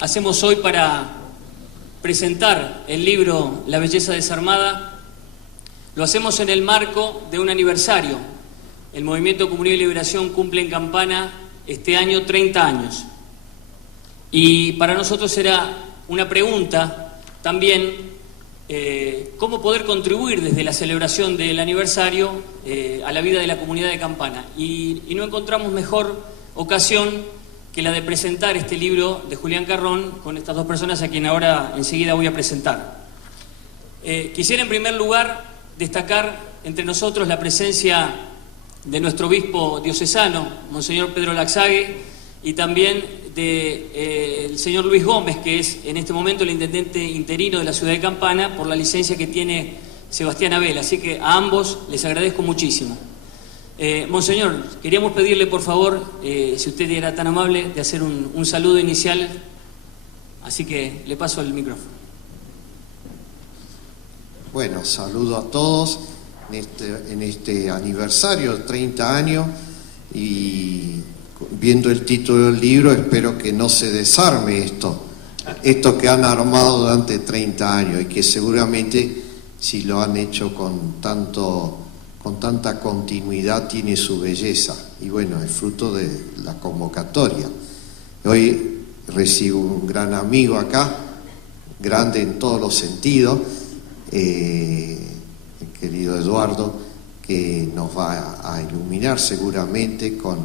hacemos hoy para presentar el libro La belleza desarmada, lo hacemos en el marco de un aniversario. El Movimiento Comunidad y Liberación cumple en Campana este año 30 años. Y para nosotros era una pregunta también, cómo poder contribuir desde la celebración del aniversario a la vida de la comunidad de Campana. Y no encontramos mejor ocasión que la de presentar este libro de Julián Carrón con estas dos personas a quien ahora enseguida voy a presentar. Quisiera en primer lugar destacar entre nosotros la presencia de nuestro obispo diocesano, Monseñor Pedro Laxague, y también del señor Luis Gómez, que es en este momento el intendente interino de la ciudad de Campana, por la licencia que tiene Sebastián Abel. Así que a ambos les agradezco muchísimo. Monseñor, queríamos pedirle por favor, si usted era tan amable, de hacer un saludo inicial, así que le paso el micrófono. Bueno, saludo a todos en este aniversario de 30 años, y viendo el título del libro espero que no se desarme esto que han armado durante 30 años, y que seguramente si lo han hecho con tanta continuidad tiene su belleza, y bueno, es fruto de la convocatoria. Hoy recibo un gran amigo acá, grande en todos los sentidos, el querido Eduardo, que nos va a iluminar seguramente con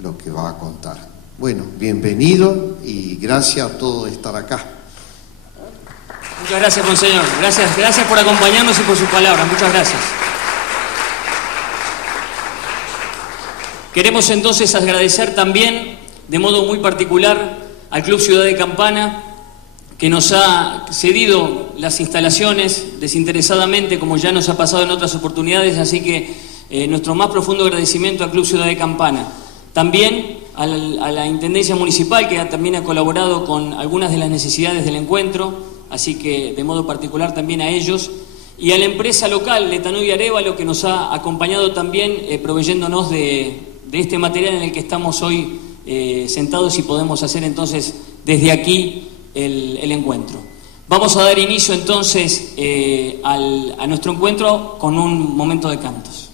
lo que va a contar. Bueno, bienvenido y gracias a todos de estar acá. Muchas gracias, Monseñor. Gracias por acompañarnos y por sus palabras. Muchas gracias. Queremos entonces agradecer también, de modo muy particular, al Club Ciudad de Campana, que nos ha cedido las instalaciones desinteresadamente, como ya nos ha pasado en otras oportunidades, así que nuestro más profundo agradecimiento al Club Ciudad de Campana. También a la Intendencia Municipal, que también ha colaborado con algunas de las necesidades del encuentro, así que de modo particular también a ellos, y a la empresa local, Letanú y Arévalo, que nos ha acompañado también proveyéndonos de este material en el que estamos hoy sentados y podemos hacer entonces desde aquí el encuentro. Vamos a dar inicio entonces a nuestro encuentro con un momento de cantos.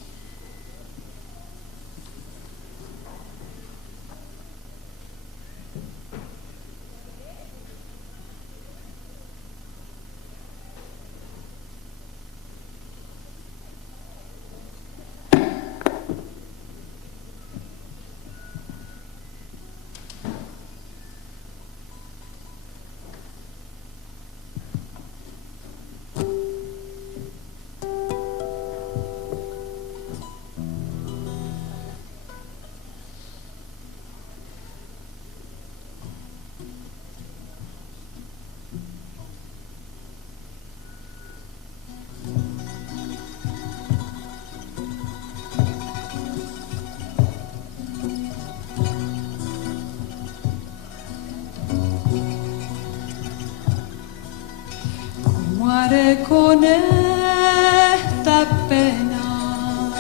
Haré con esta pena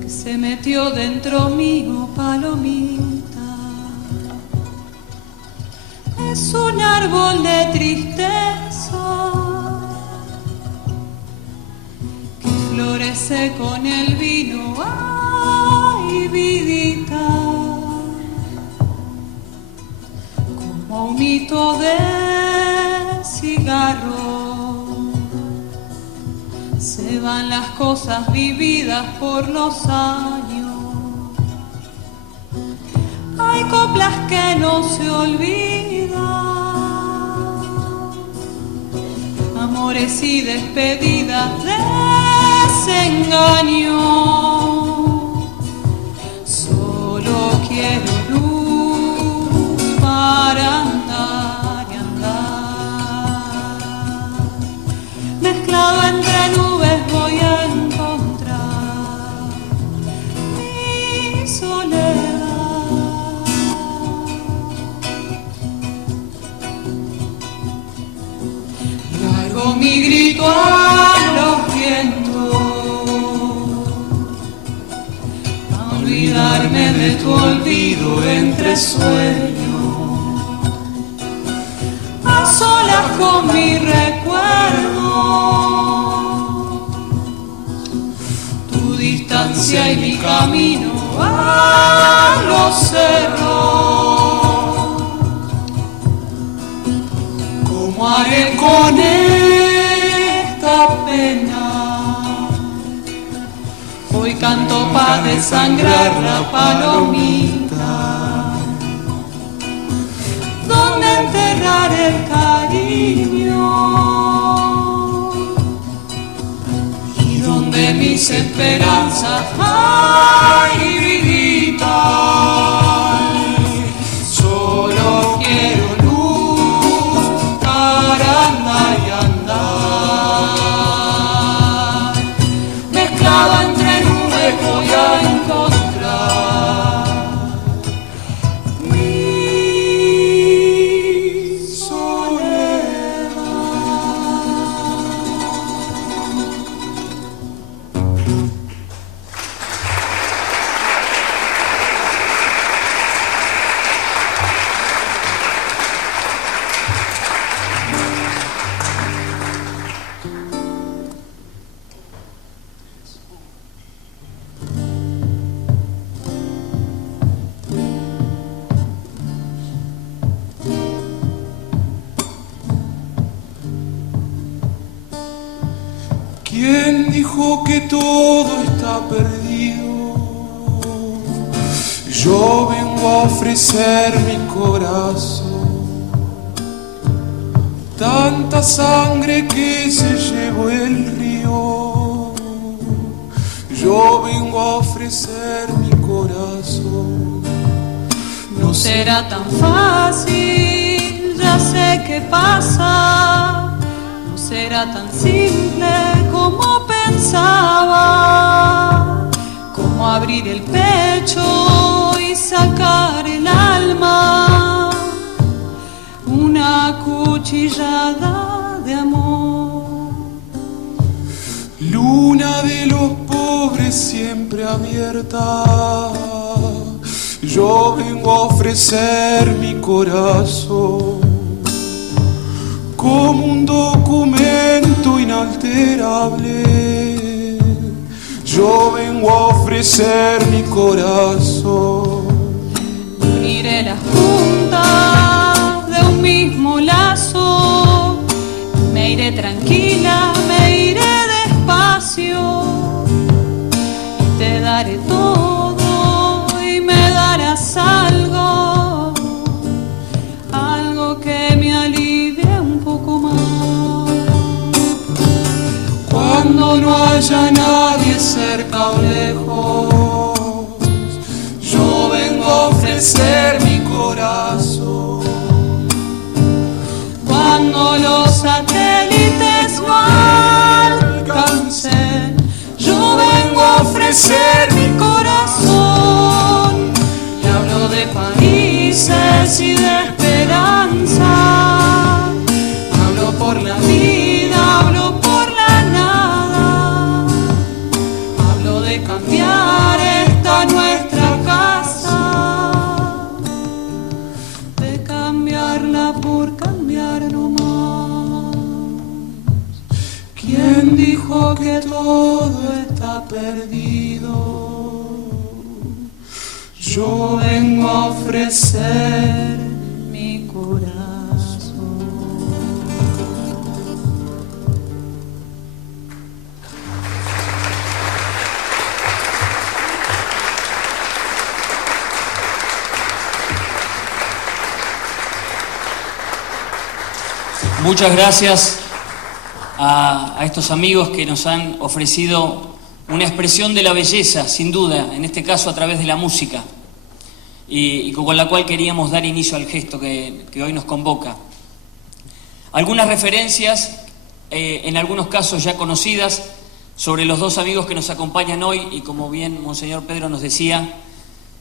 que se metió dentro mío, palomita. Es un árbol de tristeza que florece con el vino, ay, vidita, como un hito de cigarro. Se van las cosas vividas por los años. Hay coplas que no se olvidan, amores y despedidas, desengaño. Solo quiero luz para andar y andar. Mezclado entre nubes voy a encontrar mi soledad. Largo mi grito a los vientos, a olvidarme de tu olvido entre sueños. distancia y mi camino a los cerros. ¿Cómo haré con esta pena? Hoy canto para desangrar la palomita. ¿Dónde enterrar el cariño? ¿Y dónde mis esperanzas? ¡Ay, vidita! Solo quiero luz para andar y andar. Mezclada entre nubes voy a encontrar mi soledad. ¿Quién dijo que todo está perdido? Yo vengo a ofrecer mi corazón. Tanta sangre que se llevó el río. Yo vengo a ofrecer mi corazón. No será tan fácil, ya sé qué pasa. No será tan simple como pensaba. Como abrir el pecho y sacar el alma. Una cuchillada de amor. Luna de los pobres siempre abierta. Yo vengo a ofrecer mi corazón como un documento inalterable. Yo vengo a ofrecer mi corazón. Uniré las puntas de un mismo lazo. Me iré tranquila, me iré despacio. Y te daré todo y me darás algo. Algo que me alivie un poco más. Cuando no haya nadie cerca o lejos, yo vengo a ofrecer mi corazón. Cuando los satélites no alcancen, yo vengo a ofrecer mi corazón. Y hablo de países y de esperanza. Hablo por la vida, hablo por la nada. Hablo de cambiar esta nuestra casa. De cambiarla por cambiar nomás. ¿Quién dijo que todo está perdido? Yo vengo a ofrecer mi corazón. Muchas gracias a estos amigos que nos han ofrecido una expresión de la belleza, sin duda, en este caso a través de la música, y con la cual queríamos dar inicio al gesto que hoy nos convoca. Algunas referencias, en algunos casos ya conocidas, sobre los dos amigos que nos acompañan hoy, y como bien Monseñor Pedro nos decía,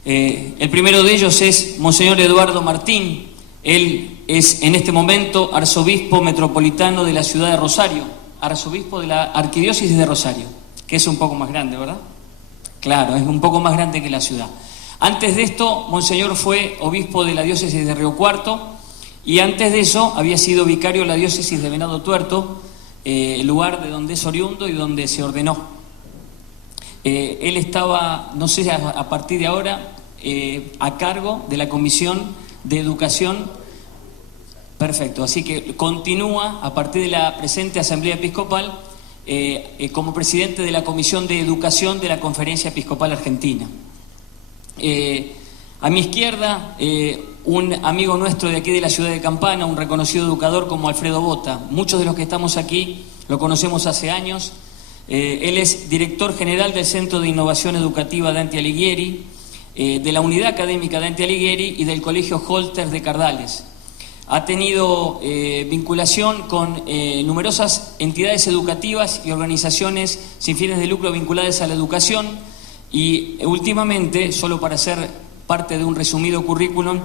el primero de ellos es Monseñor Eduardo Martín. Él es en este momento arzobispo metropolitano de la ciudad de Rosario, arzobispo de la arquidiócesis de Rosario, que es un poco más grande, ¿verdad? Claro, es un poco más grande que la ciudad. Antes de esto, Monseñor fue obispo de la diócesis de Río Cuarto, y antes de eso había sido vicario de la diócesis de Venado Tuerto, el lugar de donde es oriundo y donde se ordenó. Él estaba, no sé, a partir de ahora, a cargo de la Comisión de Educación. Perfecto, así que continúa a partir de la presente Asamblea Episcopal como presidente de la Comisión de Educación de la Conferencia Episcopal Argentina. A mi izquierda, un amigo nuestro de aquí de la ciudad de Campana, un reconocido educador como Alfredo Bota. Muchos de los que estamos aquí lo conocemos hace años. Él es director general del Centro de Innovación Educativa Dante Alighieri, de la Unidad Académica Dante Alighieri y del Colegio Holter de Cardales. Ha tenido vinculación con numerosas entidades educativas y organizaciones sin fines de lucro vinculadas a la educación y últimamente, solo para hacer parte de un resumido currículum,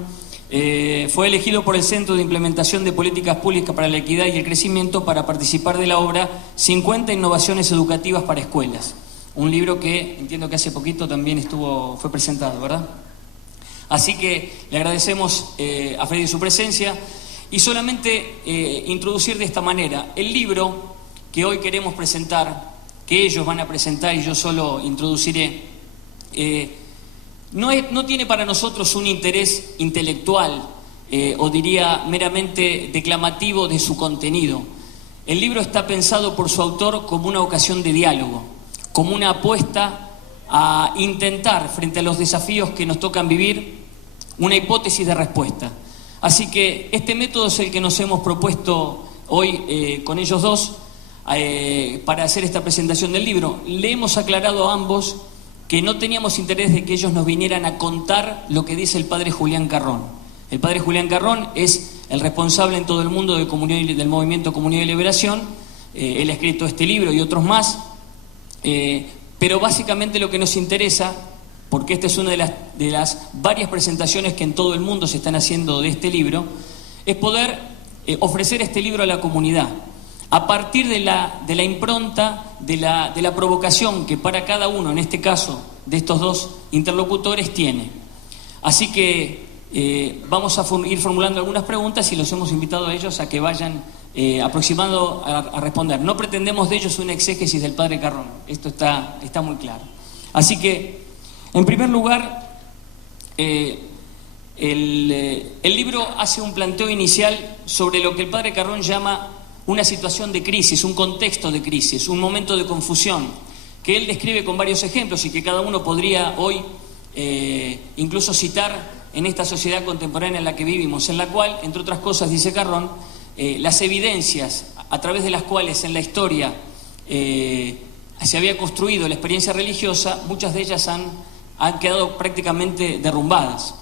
fue elegido por el Centro de Implementación de Políticas Públicas para la Equidad y el Crecimiento para participar de la obra 50 Innovaciones Educativas para Escuelas, un libro que entiendo que hace poquito también fue presentado, ¿verdad? Así que le agradecemos a Freddy su presencia y solamente introducir de esta manera el libro que hoy queremos presentar, que ellos van a presentar y yo solo introduciré. No tiene para nosotros un interés intelectual o diría meramente declamativo de su contenido. El libro está pensado por su autor como una ocasión de diálogo, como una apuesta a intentar, frente a los desafíos que nos tocan vivir, una hipótesis de respuesta. Así que este método es el que nos hemos propuesto hoy con ellos dos para hacer esta presentación del libro. Le hemos aclarado a ambos que no teníamos interés de que ellos nos vinieran a contar lo que dice el padre Julián Carrón. El padre Julián Carrón es el responsable en todo el mundo del movimiento Comunidad y Liberación. Él ha escrito este libro y otros más, pero básicamente lo que nos interesa, porque esta es una de las varias presentaciones que en todo el mundo se están haciendo de este libro, es poder ofrecer este libro a la comunidad a partir de la impronta, de la provocación que para cada uno, en este caso de estos dos interlocutores, tiene. Así que vamos a ir formulando algunas preguntas y los hemos invitado a ellos a que vayan aproximando a responder. No pretendemos de ellos una exégesis del padre Carrón, esto está muy claro. Así que, en primer lugar, el libro hace un planteo inicial sobre lo que el padre Carrón llama una situación de crisis, un contexto de crisis, un momento de confusión, que él describe con varios ejemplos y que cada uno podría hoy incluso citar en esta sociedad contemporánea en la que vivimos, en la cual, entre otras cosas, dice Carrón, las evidencias a través de las cuales en la historia se había construido la experiencia religiosa, muchas de ellas han quedado prácticamente derrumbadas.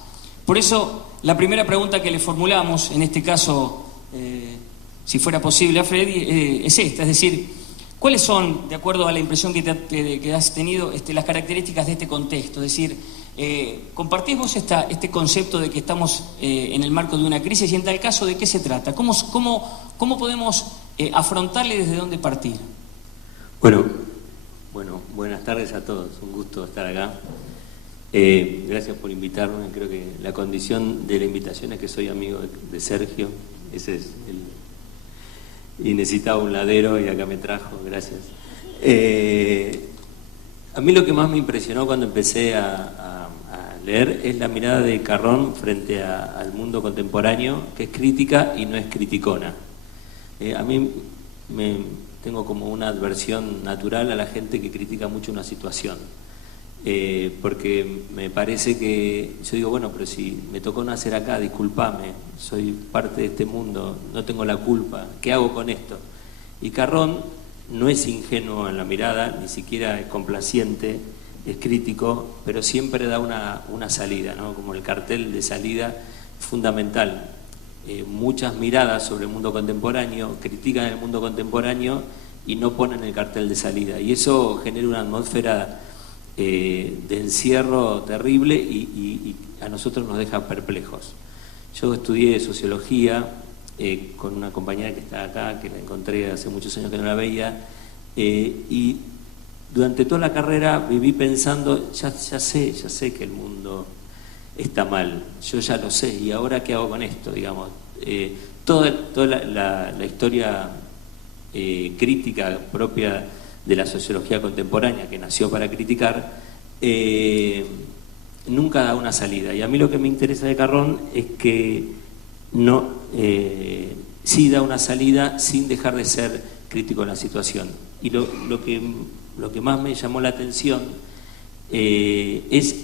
Por eso, la primera pregunta que le formulamos, en este caso, si fuera posible a Freddy, es esta, es decir, ¿cuáles son, de acuerdo a la impresión que has tenido, las características de este contexto? Es decir, ¿compartís vos este concepto de que estamos en el marco de una crisis y en tal caso de qué se trata? ¿Cómo podemos afrontarle y desde dónde partir? Bueno, buenas tardes a todos, un gusto estar acá. Gracias por invitarme, creo que la condición de la invitación es que soy amigo de Sergio, ese es y necesitaba un ladero y acá me trajo, gracias. A mí lo que más me impresionó cuando empecé a leer es la mirada de Carrón frente al mundo contemporáneo, que es crítica y no es criticona. A mí tengo como una adversión natural a la gente que critica mucho una situación, porque me parece que, yo digo, bueno, pero si me tocó nacer acá, discúlpame, soy parte de este mundo, no tengo la culpa, ¿qué hago con esto? Y Carrón no es ingenuo en la mirada, ni siquiera es complaciente, es crítico, pero siempre da una salida, ¿no? Como el cartel de salida fundamental. Muchas miradas sobre el mundo contemporáneo critican el mundo contemporáneo y no ponen el cartel de salida, y eso genera una atmósfera de encierro terrible y a nosotros nos deja perplejos. Yo estudié sociología con una compañera que está acá, que la encontré hace muchos años que no la veía, y durante toda la carrera viví pensando, ya sé que el mundo está mal, yo ya lo sé, y ahora qué hago con esto, digamos. Toda la historia crítica propia de la sociología contemporánea, que nació para criticar, nunca da una salida. Y a mí lo que me interesa de Carrón es que no, sí da una salida sin dejar de ser crítico en la situación. Y lo que más me llamó la atención es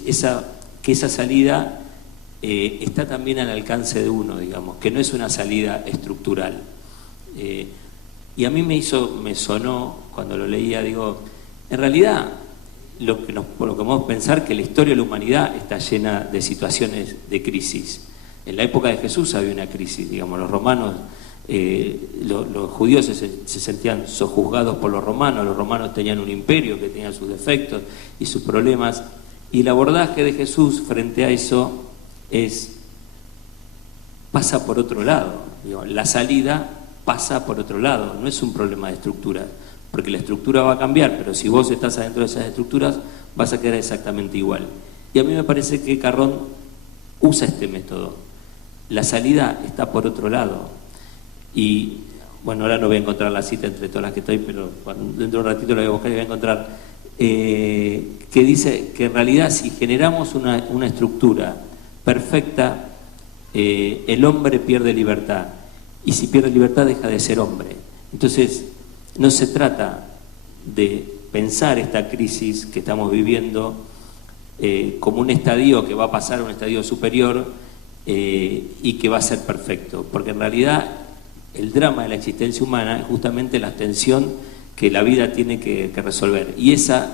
que esa salida está también al alcance de uno, digamos, que no es una salida estructural. Y a mí me sonó, cuando lo leía, digo, en realidad lo que podemos pensar que la historia de la humanidad está llena de situaciones de crisis. En la época de Jesús había una crisis, digamos, los romanos, los judíos se sentían sojuzgados por los romanos tenían un imperio que tenía sus defectos y sus problemas, y el abordaje de Jesús frente a eso pasa por otro lado, digo, la salida pasa por otro lado, no es un problema de estructura, porque la estructura va a cambiar, pero si vos estás adentro de esas estructuras vas a quedar exactamente igual. Y a mí me parece que Carrón usa este método. La salida está por otro lado. Y bueno, ahora no voy a encontrar la cita entre todas las que estoy, pero dentro de un ratito la voy a buscar y voy a encontrar, que dice que en realidad si generamos una estructura perfecta, el hombre pierde libertad, y si pierde libertad deja de ser hombre. Entonces no se trata de pensar esta crisis que estamos viviendo como un estadio que va a pasar a un estadio superior y que va a ser perfecto, porque en realidad el drama de la existencia humana es justamente la tensión que la vida tiene que resolver, y esa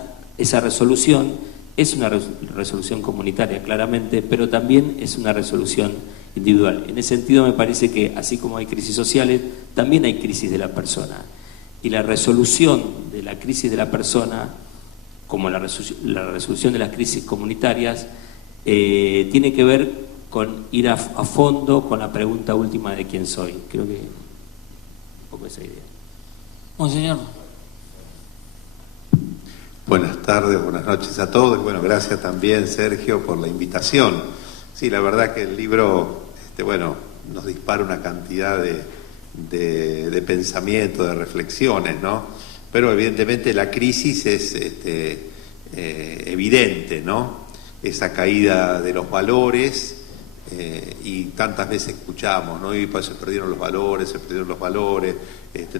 resolución es una resolución comunitaria, claramente, pero también es una resolución individual. En ese sentido me parece que así como hay crisis sociales, también hay crisis de la persona, y la resolución de la crisis de la persona, como la resolución de las crisis comunitarias, tiene que ver con ir a fondo con la pregunta última de quién soy. Creo que un poco esa idea. Monseñor. Buenas tardes, buenas noches a todos. Bueno, gracias también, Sergio, por la invitación. Sí, la verdad que el libro, nos dispara una cantidad de pensamiento, de reflexiones, ¿no? Pero evidentemente la crisis es evidente, ¿no? Esa caída de los valores, y tantas veces escuchamos, ¿no? Y pues se perdieron los valores,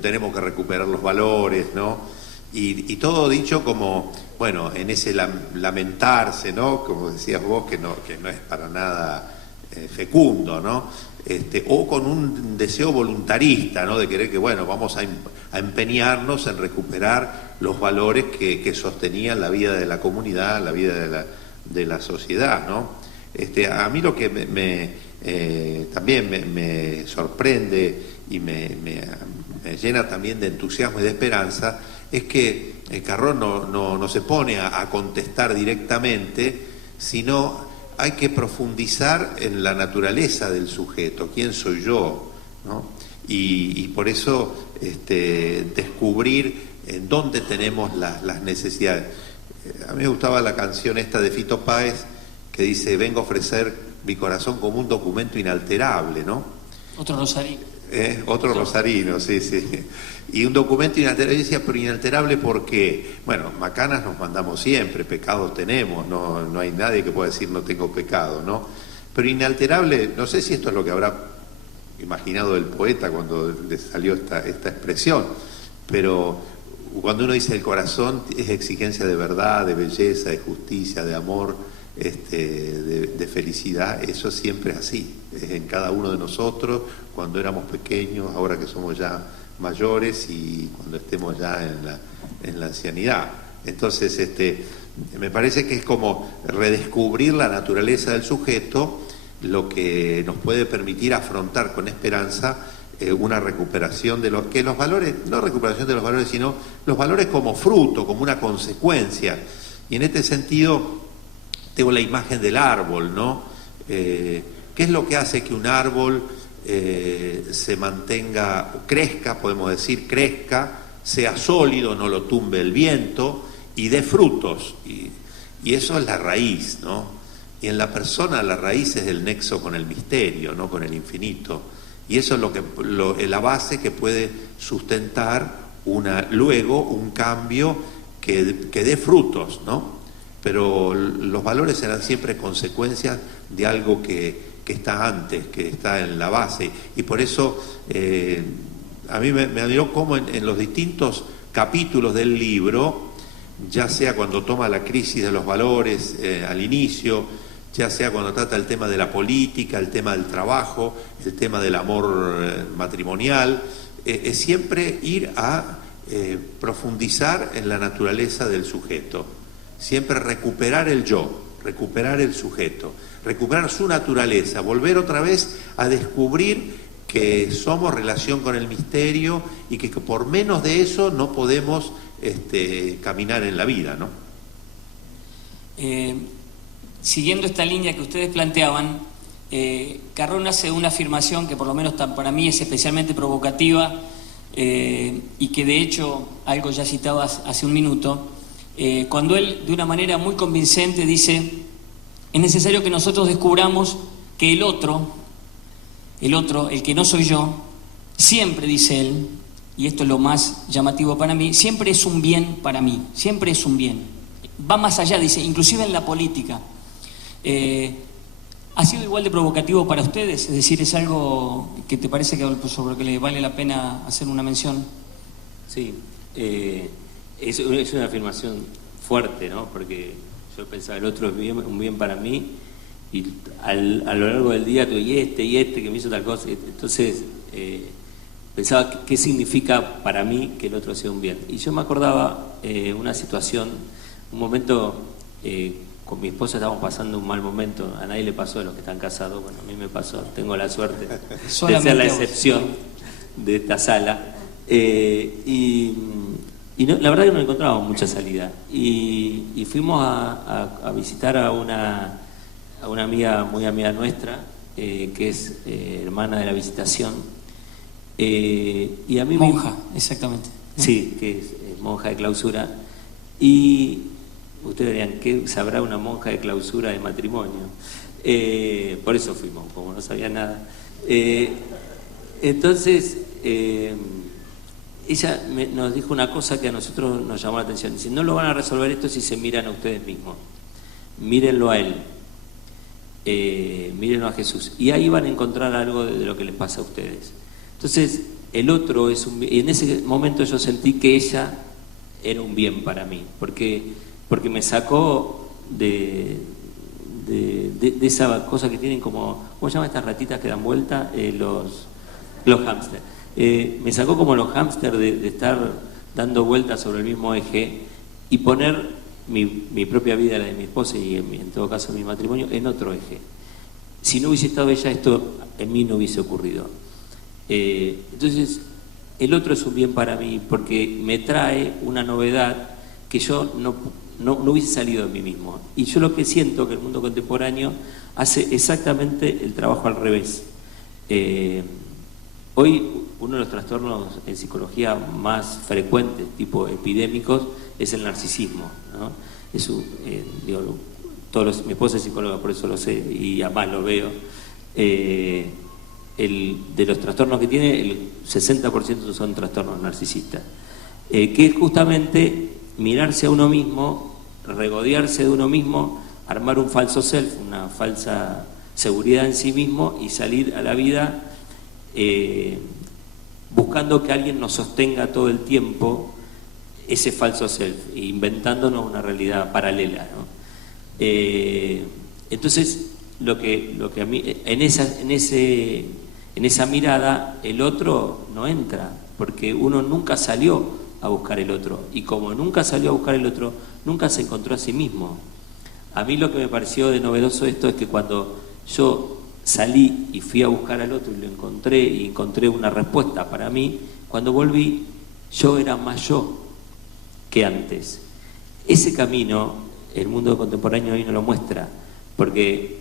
tenemos que recuperar los valores, ¿no? Y todo dicho como, bueno, en ese lamentarse, ¿no? Como decías vos, que no es para nada fecundo, ¿no? O con un deseo voluntarista, ¿no? De querer que, vamos a empeñarnos en recuperar los valores que sostenían la vida de la comunidad, la vida de la sociedad, ¿no? A mí lo que también me sorprende y me llena también de entusiasmo y de esperanza es que Carrón no se pone a contestar directamente, sino hay que profundizar en la naturaleza del sujeto, quién soy yo, ¿no? Y por eso descubrir en dónde tenemos las necesidades. A mí me gustaba la canción esta de Fito Páez que dice: vengo a ofrecer mi corazón como un documento inalterable, ¿no? Otro rosarino. Otro rosarino, sí. Y un documento inalterable. Yo decía, pero inalterable ¿por qué? Bueno, macanas nos mandamos siempre, pecados tenemos, no hay nadie que pueda decir no tengo pecado, ¿no? Pero inalterable, no sé si esto es lo que habrá imaginado el poeta cuando le salió esta expresión, pero cuando uno dice el corazón es exigencia de verdad, de belleza, de justicia, de amor, de felicidad. Eso siempre es así, es en cada uno de nosotros, cuando éramos pequeños, ahora que somos ya mayores y cuando estemos ya en la ancianidad. Entonces, me parece que es como redescubrir la naturaleza del sujeto, lo que nos puede permitir afrontar con esperanza una recuperación de los valores, no recuperación de los valores, sino los valores como fruto, como una consecuencia. Y en este sentido tengo la imagen del árbol, ¿no? ¿Qué es lo que hace que un árbol se mantenga, crezca, podemos decir, sea sólido, no lo tumbe el viento y dé frutos? Y eso es la raíz, ¿no? Y en la persona la raíz es el nexo con el misterio, ¿no? Con el infinito. Y eso es la base que puede sustentar luego un cambio que dé frutos, ¿no? Pero los valores serán siempre consecuencias de algo que está antes, que está en la base, y por eso a mí me admiró cómo en los distintos capítulos del libro, ya sea cuando toma la crisis de los valores al inicio, ya sea cuando trata el tema de la política, el tema del trabajo, el tema del amor matrimonial, es siempre ir a profundizar en la naturaleza del sujeto, siempre recuperar el yo, recuperar el sujeto, recuperar su naturaleza, volver otra vez a descubrir que somos relación con el misterio y que por menos de eso no podemos caminar en la vida, ¿no? Siguiendo esta línea que ustedes planteaban, Carrón hace una afirmación que por lo menos para mí es especialmente provocativa y que de hecho, algo ya citabas hace un minuto, cuando él de una manera muy convincente dice: es necesario que nosotros descubramos que el otro, el que no soy yo, siempre, dice él, y esto es lo más llamativo para mí, siempre es un bien para mí, siempre es un bien. Va más allá, dice, inclusive en la política. ¿Ha sido igual de provocativo para ustedes? Es decir, ¿es algo que te parece que sobre lo que le vale la pena hacer una mención? Sí, es una afirmación fuerte, ¿no? Porque yo pensaba, el otro es un bien para mí, y a lo largo del día tuve y este que me hizo tal cosa. Entonces pensaba qué significa para mí que el otro sea un bien. Y yo me acordaba una situación, un momento, con mi esposa estábamos pasando un mal momento. A nadie le pasó, a los que están casados, bueno, a mí me pasó, tengo la suerte de ser la excepción de esta sala. Y no, la verdad que no encontrábamos mucha salida, y fuimos a visitar a una amiga, muy amiga nuestra, que es hermana de la Visitación, y a mí monja, exactamente, ¿no? Sí, que es monja de clausura. Y ustedes dirían, ¿qué sabrá una monja de clausura de matrimonio? Por eso fuimos, como no sabía nada. Entonces ella nos dijo una cosa que a nosotros nos llamó la atención. Dice: no lo van a resolver esto si se miran a ustedes mismos, mírenlo a él, mírenlo a Jesús, y ahí van a encontrar algo de lo que les pasa a ustedes. Entonces el otro es un bien, y en ese momento yo sentí que ella era un bien para mí, porque me sacó de esa cosa que tienen como, ¿cómo se llaman estas ratitas que dan vuelta? Los hámsters. Me sacó como los hámsters de estar dando vueltas sobre el mismo eje y poner mi propia vida, la de mi esposa y en todo caso mi matrimonio, en otro eje. Si no hubiese estado ella, esto en mí no hubiese ocurrido. Entonces el otro es un bien para mí porque me trae una novedad que yo no hubiese salido de mí mismo. Y yo lo que siento que el mundo contemporáneo hace exactamente el trabajo al revés. Hoy uno de los trastornos en psicología más frecuentes, tipo epidémicos, es el narcisismo, ¿no? Mi esposa es psicóloga, por eso lo sé, y además lo veo. De los trastornos que tiene, el 60% son trastornos narcisistas, que es justamente mirarse a uno mismo, regodearse de uno mismo, armar un falso self, una falsa seguridad en sí mismo, y salir a la vida buscando que alguien nos sostenga todo el tiempo ese falso self, inventándonos una realidad paralela, ¿no? Entonces lo que a mí en esa mirada el otro no entra, porque uno nunca salió a buscar el otro, y como nunca salió a buscar el otro, nunca se encontró a sí mismo. A mí lo que me pareció de novedoso esto es que cuando yo salí y fui a buscar al otro y lo encontré, y encontré una respuesta para mí, cuando volví yo era más yo que antes. Ese camino el mundo contemporáneo hoy no lo muestra, porque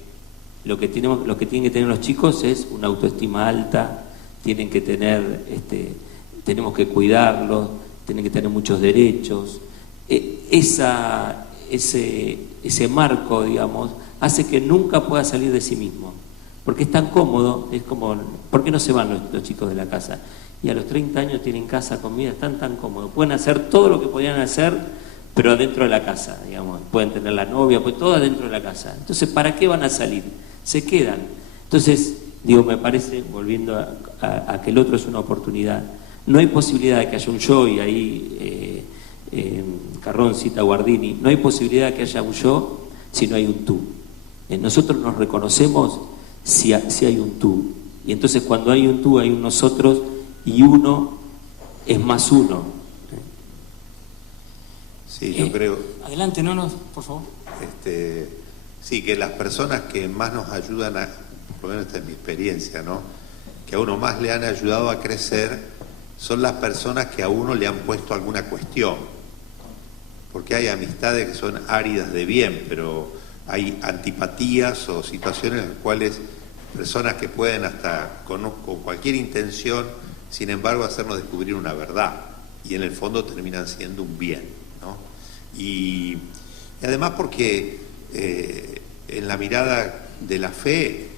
lo que tienen que tener los chicos es una autoestima alta, tienen que tener, tenemos que cuidarlos, tienen que tener muchos derechos. Ese marco, digamos, hace que nunca pueda salir de sí mismo, porque es tan cómodo, es como, ¿por qué no se van los chicos de la casa? Y a los 30 años tienen casa, comida, están tan cómodos, pueden hacer todo lo que podían hacer, pero adentro de la casa, digamos, pueden tener la novia, pues todo adentro de la casa. Entonces, ¿para qué van a salir? Se quedan. Entonces, digo, me parece, volviendo a que el otro es una oportunidad, no hay posibilidad de que haya un yo, y ahí Carrón cita a Guardini, no hay posibilidad de que haya un yo si no hay un tú. Nosotros nos reconocemos si hay un tú, y entonces cuando hay un tú hay un nosotros, y uno es más uno. Sí, yo creo... Adelante, por favor. Sí, que las personas que más nos ayudan, por lo menos esta es mi experiencia, ¿no?, que a uno más le han ayudado a crecer, son las personas que a uno le han puesto alguna cuestión. Porque hay amistades que son áridas de bien, pero hay antipatías o situaciones en las cuales personas que pueden hasta con cualquier intención, sin embargo, hacernos descubrir una verdad, y en el fondo terminan siendo un bien, ¿no? Y además porque en la mirada de la fe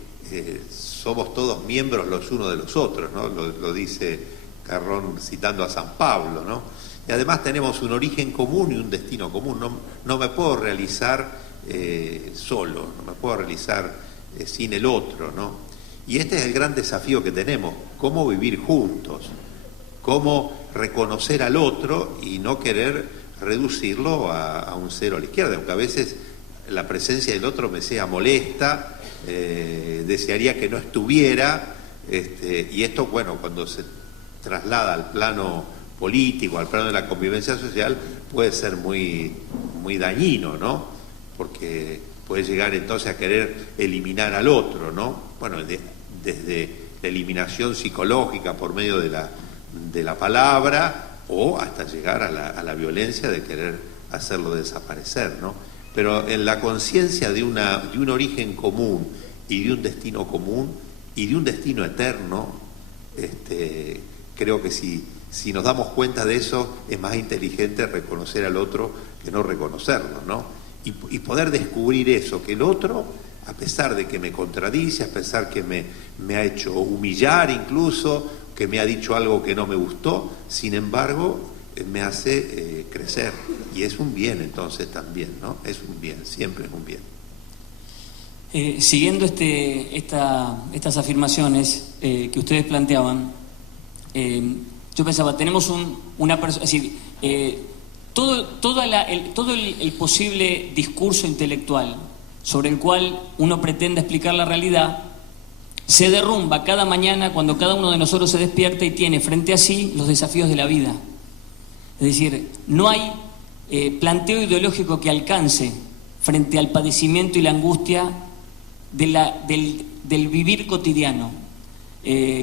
somos todos miembros los unos de los otros, ¿no? Lo dice Carrón citando a San Pablo, ¿no? Y además tenemos un origen común y un destino común. No me puedo realizar solo, no me puedo realizar sin el otro, ¿no? Y este es el gran desafío que tenemos: cómo vivir juntos, cómo reconocer al otro y no querer reducirlo a un cero a la izquierda, aunque a veces la presencia del otro me sea molesta, desearía que no estuviera, y esto, bueno, cuando se traslada al plano político, al plano de la convivencia social, puede ser muy, muy dañino, ¿no? Porque puede llegar entonces a querer eliminar al otro, ¿no? Bueno, desde la eliminación psicológica por medio de la palabra, o hasta llegar a la violencia de querer hacerlo desaparecer, ¿no? Pero en la conciencia de un origen común y de un destino común y de un destino eterno, creo que si nos damos cuenta de eso, es más inteligente reconocer al otro que no reconocerlo, ¿no? Y poder descubrir eso, que el otro, a pesar de que me contradice, a pesar que me ha hecho humillar incluso, que me ha dicho algo que no me gustó, sin embargo, me hace crecer. Y es un bien entonces también, ¿no? Es un bien, siempre es un bien. Siguiendo estas afirmaciones que ustedes planteaban, yo pensaba, tenemos una persona, es decir, todo el posible discurso intelectual sobre el cual uno pretende explicar la realidad se derrumba cada mañana cuando cada uno de nosotros se despierta y tiene frente a sí los desafíos de la vida. Es decir, no hay planteo ideológico que alcance frente al padecimiento y la angustia del vivir cotidiano.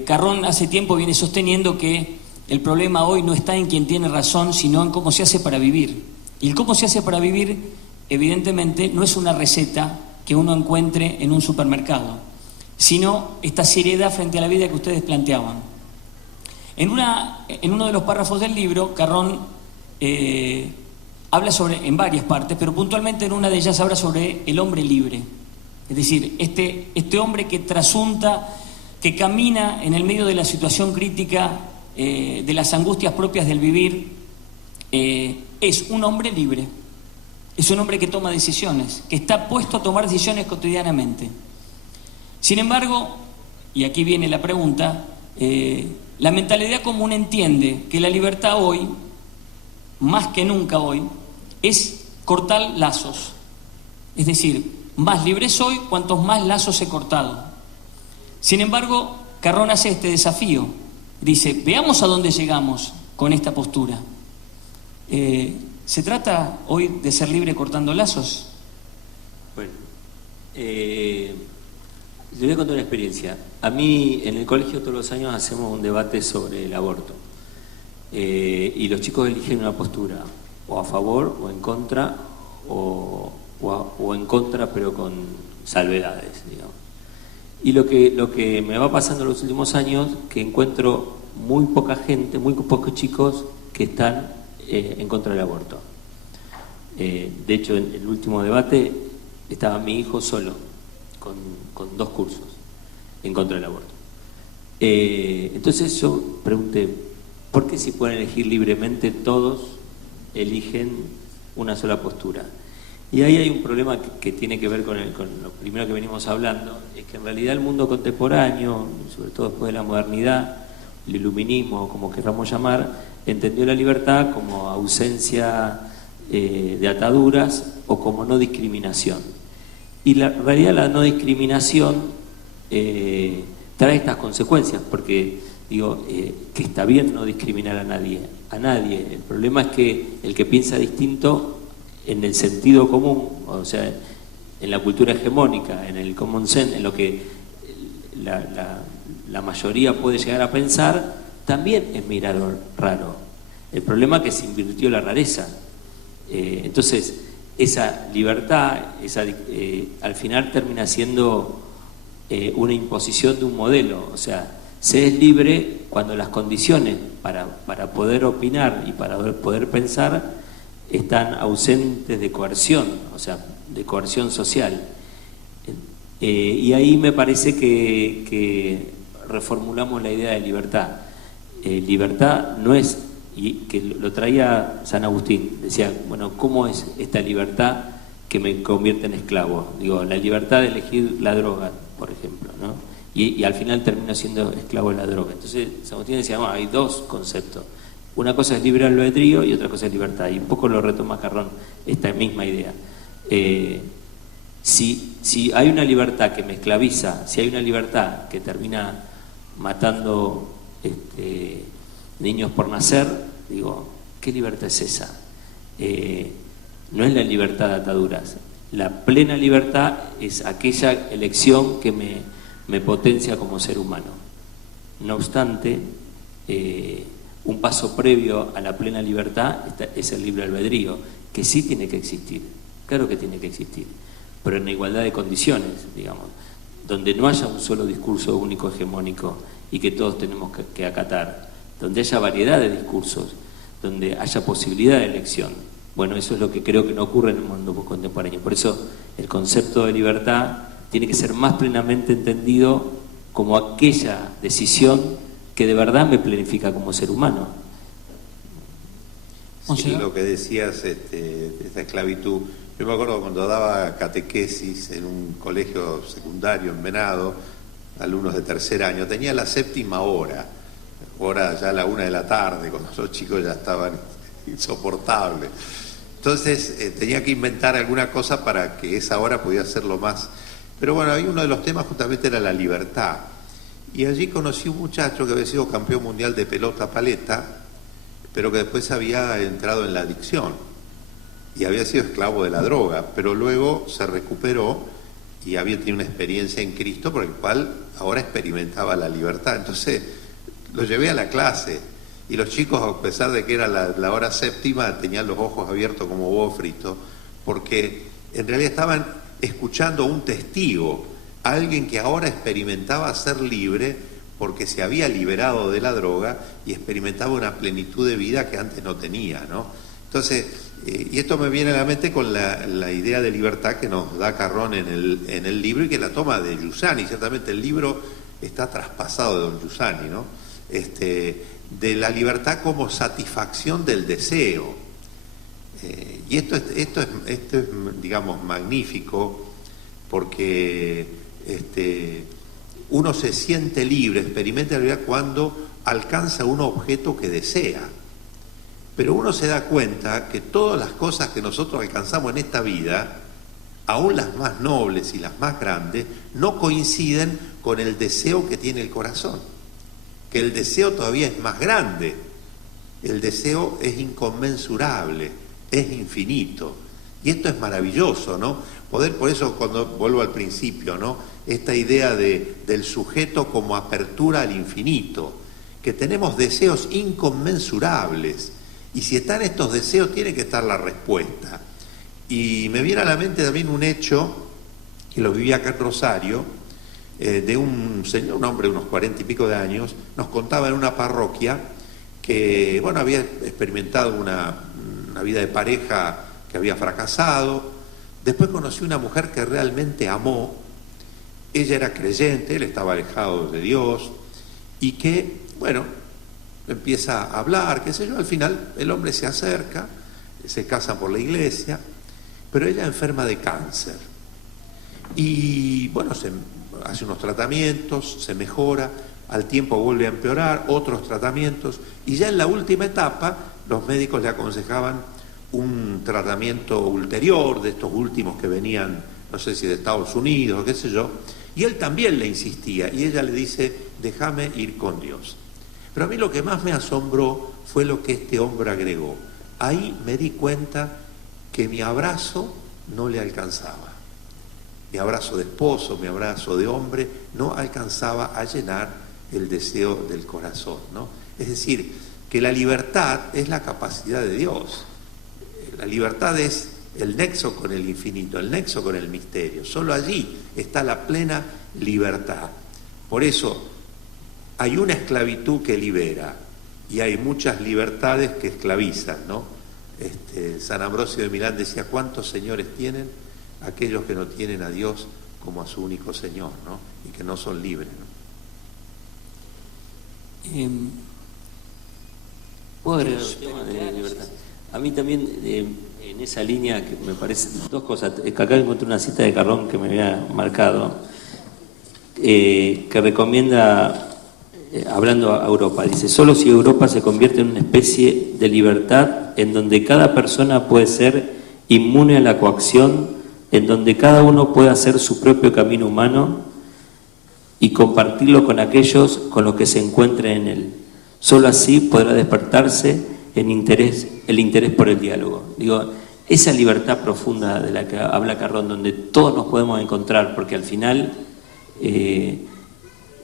Carrón hace tiempo viene sosteniendo que el problema hoy no está en quien tiene razón, sino en cómo se hace para vivir. Y el cómo se hace para vivir, evidentemente, no es una receta que uno encuentre en un supermercado, sino esta seriedad frente a la vida que ustedes planteaban. En uno de los párrafos del libro, Carrón habla en varias partes, pero puntualmente en una de ellas habla sobre el hombre libre. Es decir, este hombre que trasunta, que camina en el medio de la situación crítica, de las angustias propias del vivir, es un hombre libre, es un hombre que toma decisiones, que está puesto a tomar decisiones cotidianamente. Sin embargo, y aquí viene la pregunta, la mentalidad común entiende que la libertad hoy, más que nunca hoy, es cortar lazos. Es decir, más libre soy cuantos más lazos he cortado. Sin embargo, Carrón hace este desafío. Dice, veamos a dónde llegamos con esta postura. ¿Se trata hoy de ser libre cortando lazos? Bueno, les voy a contar una experiencia. A mí, en el colegio todos los años hacemos un debate sobre el aborto. Y los chicos eligen una postura, o a favor, o en contra, o en contra, pero con salvedades, digamos. Y lo que me va pasando en los últimos años, que encuentro muy poca gente, muy pocos chicos que están en contra del aborto. De hecho, en el último debate estaba mi hijo solo, con 2 cursos. en contra del aborto. Entonces yo pregunté, ¿por qué si pueden elegir libremente todos eligen una sola postura? Y ahí hay un problema que tiene que ver con lo primero que venimos hablando, es que en realidad el mundo contemporáneo, sobre todo después de la modernidad, el iluminismo, como queramos llamar, entendió la libertad como ausencia de ataduras o como no discriminación. Y la realidad, la no discriminación trae estas consecuencias, porque digo que está bien no discriminar a nadie. El problema es que el que piensa distinto en el sentido común, o sea, en la cultura hegemónica, en el common sense, en lo que la mayoría puede llegar a pensar, también es mirado raro. El problema es que se invirtió la rareza. Entonces, esa libertad, al final termina siendo una imposición de un modelo. O sea, se es libre cuando las condiciones para poder opinar y para poder pensar están ausentes de coerción, o sea, de coerción social. Y ahí me parece que reformulamos la idea de libertad. Libertad no es, y que lo traía San Agustín, decía, bueno, ¿cómo es esta libertad que me convierte en esclavo? Digo, la libertad de elegir la droga, por ejemplo, ¿no? Y al final termino siendo esclavo de la droga. Entonces San Agustín decía, bueno, hay dos conceptos. Una cosa es libre albedrío y otra cosa es libertad. Y un poco lo retoma Carrón, esta misma idea. Si hay una libertad que me esclaviza, si hay una libertad que termina matando niños por nacer, digo, ¿qué libertad es esa? No es la libertad de ataduras. La plena libertad es aquella elección que me potencia como ser humano. No obstante, un paso previo a la plena libertad es el libre albedrío, que sí tiene que existir, claro que tiene que existir, pero en igualdad de condiciones, digamos, donde no haya un solo discurso único hegemónico y que todos tenemos que acatar, donde haya variedad de discursos, donde haya posibilidad de elección. Bueno, eso es lo que creo que no ocurre en el mundo contemporáneo. Por eso el concepto de libertad tiene que ser más plenamente entendido como aquella decisión que de verdad me planifica como ser humano. Sí, lo que decías de esta esclavitud. Yo me acuerdo cuando daba catequesis en un colegio secundario en Venado, alumnos de tercer año, tenía la 7ª hora ya a la 1 de la tarde, cuando los chicos ya estaban insoportables. Entonces tenía que inventar alguna cosa para que esa hora pudiera ser lo más... Pero bueno, ahí uno de los temas justamente era la libertad. Y allí conocí un muchacho que había sido campeón mundial de pelota paleta, pero que después había entrado en la adicción y había sido esclavo de la droga, pero luego se recuperó y había tenido una experiencia en Cristo por el cual ahora experimentaba la libertad. Entonces lo llevé a la clase y los chicos, a pesar de que era la hora 7ª, tenían los ojos abiertos como huevo frito, porque en realidad estaban escuchando a un testigo, a alguien que ahora experimentaba ser libre porque se había liberado de la droga y experimentaba una plenitud de vida que antes no tenía, ¿no? Entonces, y esto me viene a la mente con la idea de libertad que nos da Carrón en el libro y que la toma de Giussani. Ciertamente el libro está traspasado de don Giussani, ¿no? De la libertad como satisfacción del deseo. Y esto es, digamos, magnífico, porque uno se siente libre, experimenta la libertad cuando alcanza un objeto que desea. Pero uno se da cuenta que todas las cosas que nosotros alcanzamos en esta vida, aún las más nobles y las más grandes, no coinciden con el deseo que tiene el corazón. Que el deseo todavía es más grande. El deseo es inconmensurable, es infinito. Y esto es maravilloso, ¿no? Por eso, cuando vuelvo al principio, ¿no? Esta idea del sujeto como apertura al infinito, que tenemos deseos inconmensurables, y si están estos deseos tiene que estar la respuesta. Y me viene a la mente también un hecho, que lo viví acá en Rosario, de un señor, un hombre de unos 40 y pico de años, nos contaba en una parroquia que, bueno, había experimentado una vida de pareja que había fracasado. Después conoció una mujer que realmente amó ella era creyente, él estaba alejado de Dios, y que, bueno, empieza a hablar, qué sé yo, al final el hombre se acerca, se casan por la iglesia, pero ella enferma de cáncer. Y bueno, se hace unos tratamientos, se mejora, al tiempo vuelve a empeorar, otros tratamientos, y ya en la última etapa los médicos le aconsejaban un tratamiento ulterior, de estos últimos que venían, no sé si de Estados Unidos o qué sé yo, y él también le insistía, y ella le dice, déjame ir con Dios. Pero a mí lo que más me asombró fue lo que este hombre agregó. Ahí me di cuenta que mi abrazo no le alcanzaba. Mi abrazo de esposo, mi abrazo de hombre, no alcanzaba a llenar el deseo del corazón, ¿no? Es decir, que la libertad es la capacidad de Dios. La libertad es el nexo con el infinito, el nexo con el misterio. Solo allí está la plena libertad. Por eso hay una esclavitud que libera y hay muchas libertades que esclavizan, ¿no? San Ambrosio de Milán decía, ¿cuántos señores tienen? Aquellos que no tienen a Dios como a su único Señor, ¿no? Y que no son libres, ¿no? ¿Puedo agregar un tema de libertad? A mí también, en esa línea, que me parece, dos cosas. Acá encontré una cita de Carrón que me había marcado, que recomienda, hablando a Europa, dice, solo si Europa se convierte en una especie de libertad en donde cada persona puede ser inmune a la coacción, en donde cada uno puede hacer su propio camino humano y compartirlo con aquellos con los que se encuentre en él. Solo así podrá despertarse el interés por el diálogo. Digo, esa libertad profunda de la que habla Carrón, donde todos nos podemos encontrar, porque al final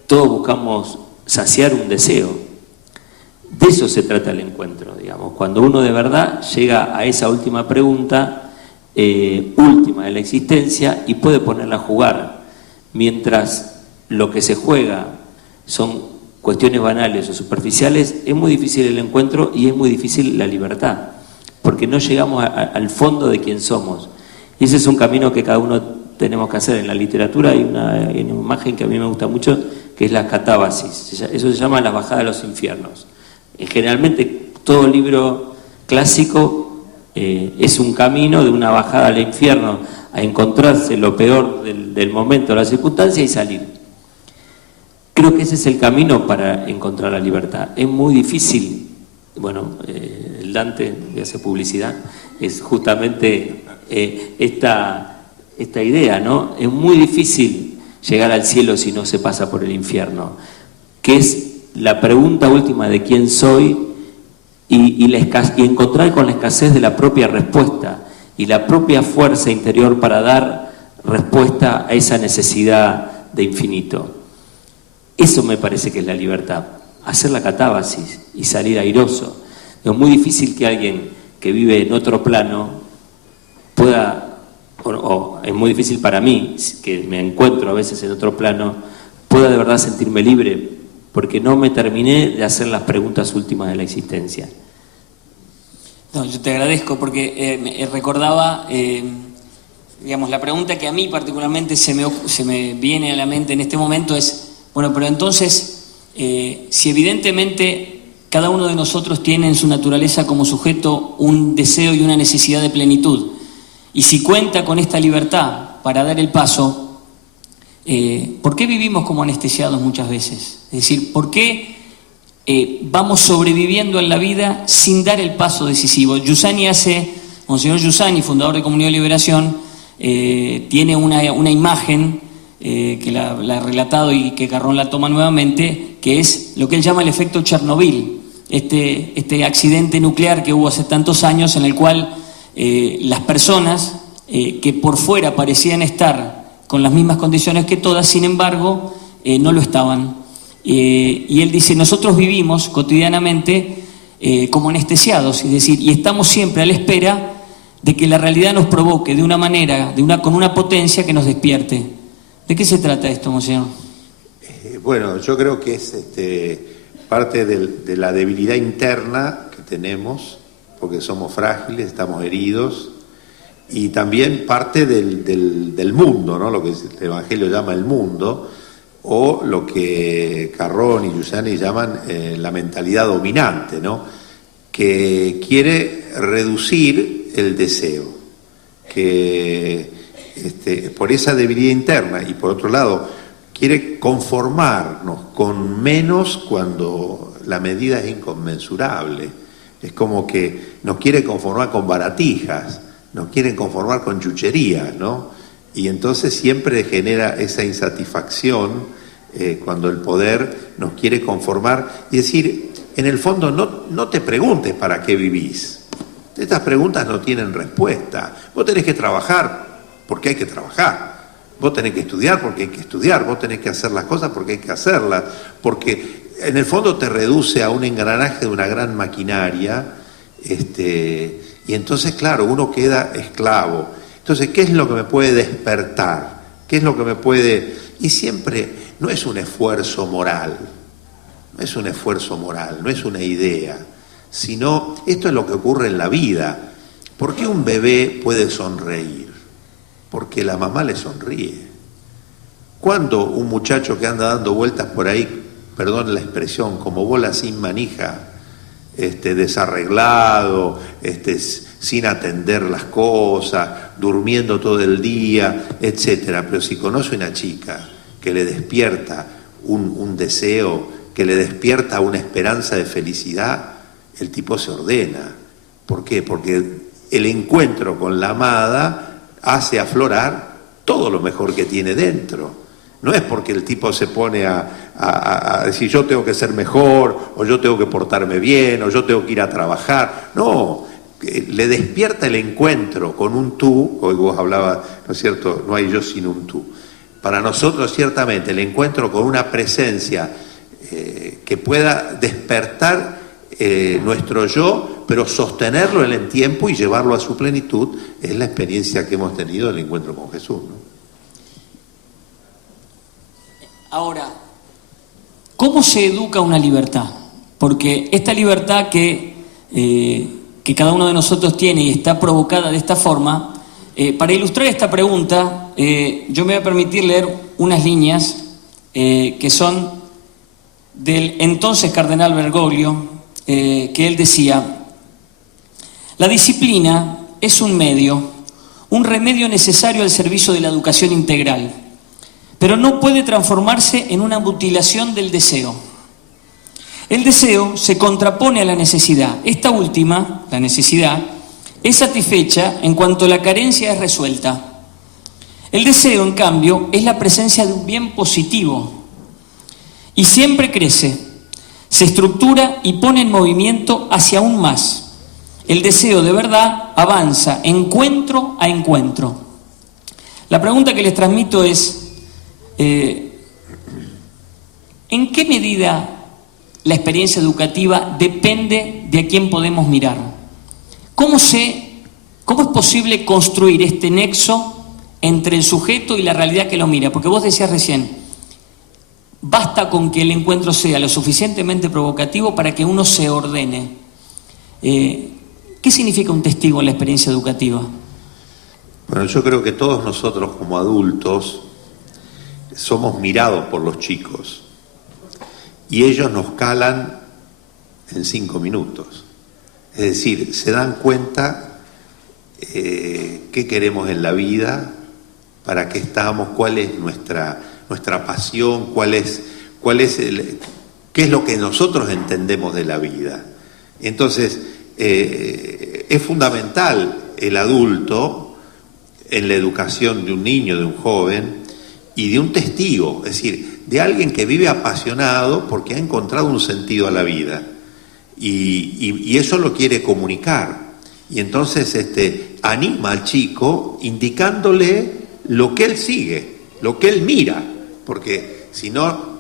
todos buscamos saciar un deseo. De eso se trata el encuentro, digamos. Cuando uno de verdad llega a esa última pregunta, última de la existencia, y puede ponerla a jugar, mientras lo que se juega son cuestiones banales o superficiales, es muy difícil el encuentro y es muy difícil la libertad, porque no llegamos al fondo de quién somos. Y ese es un camino que cada uno tenemos que hacer. En la literatura hay una imagen que a mí me gusta mucho, que es la catábasis. Eso se llama la bajada a los infiernos. Generalmente todo libro clásico es un camino de una bajada al infierno, a encontrarse lo peor del momento, de la circunstancia, y salir. Creo que ese es el camino para encontrar la libertad. Es muy difícil. Bueno, el Dante, que hace publicidad, es justamente esta idea, ¿no? Es muy difícil llegar al cielo si no se pasa por el infierno, que es la pregunta última de quién soy y encontrar con la escasez de la propia respuesta y la propia fuerza interior para dar respuesta a esa necesidad de infinito. Eso me parece que es la libertad, hacer la catábasis y salir airoso. Es muy difícil que alguien que vive en otro plano pueda, o es muy difícil para mí, que me encuentro a veces en otro plano, pueda de verdad sentirme libre, porque no me terminé de hacer las preguntas últimas de la existencia. No, yo te agradezco porque recordaba, digamos, la pregunta que a mí particularmente se me viene a la mente en este momento es, bueno, pero entonces, si evidentemente cada uno de nosotros tiene en su naturaleza como sujeto un deseo y una necesidad de plenitud, y si cuenta con esta libertad para dar el paso, ¿por qué vivimos como anestesiados muchas veces? Es decir, ¿por qué vamos sobreviviendo en la vida sin dar el paso decisivo? Monseñor Giussani, fundador de Comunidad de Liberación, tiene una imagen que la ha relatado y que Carrón la toma nuevamente, que es lo que él llama el efecto Chernobyl, este accidente nuclear que hubo hace tantos años, en el cual las personas que por fuera parecían estar con las mismas condiciones que todas, sin embargo, no lo estaban. Y él dice, nosotros vivimos cotidianamente como anestesiados, es decir, y estamos siempre a la espera de que la realidad nos provoque de una manera, con una potencia que nos despierte. ¿De qué se trata esto, monseñor? Bueno, yo creo que es parte de la debilidad interna que tenemos, porque somos frágiles, estamos heridos, y también parte del mundo, ¿no? Lo que el Evangelio llama el mundo, o lo que Carrón y Giussani llaman la mentalidad dominante, ¿no? Que quiere reducir el deseo, que por esa debilidad interna, y por otro lado quiere conformarnos con menos cuando la medida es inconmensurable. Es como que nos quiere conformar con baratijas, nos quieren conformar con chucherías, ¿no? Y entonces siempre genera esa insatisfacción cuando el poder nos quiere conformar y decir, en el fondo no te preguntes para qué vivís. Estas preguntas no tienen respuesta. Vos tenés que trabajar porque hay que trabajar. Vos tenés que estudiar porque hay que estudiar. Vos tenés que hacer las cosas porque hay que hacerlas. Porque en el fondo te reduce a un engranaje de una gran maquinaria. Y entonces, claro, uno queda esclavo. Entonces, ¿qué es lo que me puede despertar? ¿Qué es lo que me puede...? Y siempre no es un esfuerzo moral, no es un esfuerzo moral, no es una idea, sino esto es lo que ocurre en la vida. ¿Por qué un bebé puede sonreír? Porque la mamá le sonríe. ¿Cuándo un muchacho que anda dando vueltas por ahí, perdón la expresión, como bola sin manija, desarreglado, sin atender las cosas, durmiendo todo el día, etcétera? Pero si conoce una chica que le despierta un deseo, que le despierta una esperanza de felicidad, el tipo se ordena. ¿Por qué? Porque el encuentro con la amada hace aflorar todo lo mejor que tiene dentro. No es porque el tipo se pone a decir yo tengo que ser mejor, o yo tengo que portarme bien, o yo tengo que ir a trabajar. No, le despierta el encuentro con un tú. Hoy vos hablabas, ¿no es cierto?, no hay yo sin un tú. Para nosotros ciertamente el encuentro con una presencia que pueda despertar nuestro yo, pero sostenerlo en el tiempo y llevarlo a su plenitud, es la experiencia que hemos tenido del encuentro con Jesús, ¿no? Ahora, ¿cómo se educa una libertad? Porque esta libertad que cada uno de nosotros tiene y está provocada de esta forma, para ilustrar esta pregunta, yo me voy a permitir leer unas líneas que son del entonces cardenal Bergoglio, que él decía: la disciplina es un medio, un remedio necesario al servicio de la educación integral, pero no puede transformarse en una mutilación del deseo. El deseo se contrapone a la necesidad. Esta última, la necesidad, es satisfecha en cuanto la carencia es resuelta. El deseo, en cambio, es la presencia de un bien positivo y siempre crece, se estructura y pone en movimiento hacia aún más. El deseo de verdad avanza encuentro a encuentro. La pregunta que les transmito es: ¿en qué medida la experiencia educativa depende de a quién podemos mirar? ¿Cómo es posible construir este nexo entre el sujeto y la realidad que lo mira? Porque vos decías recién, basta con que el encuentro sea lo suficientemente provocativo para que uno se ordene. ¿Qué significa un testigo en la experiencia educativa? Bueno, yo creo que todos nosotros como adultos somos mirados por los chicos y ellos nos calan en 5 minutos. Es decir, se dan cuenta qué queremos en la vida, para qué estamos, cuál es nuestra pasión, qué es lo que nosotros entendemos de la vida. Entonces, es fundamental el adulto en la educación de un niño, de un joven, y de un testigo, es decir, de alguien que vive apasionado porque ha encontrado un sentido a la vida y eso lo quiere comunicar, y entonces anima al chico indicándole lo que él sigue, lo que él mira, porque si no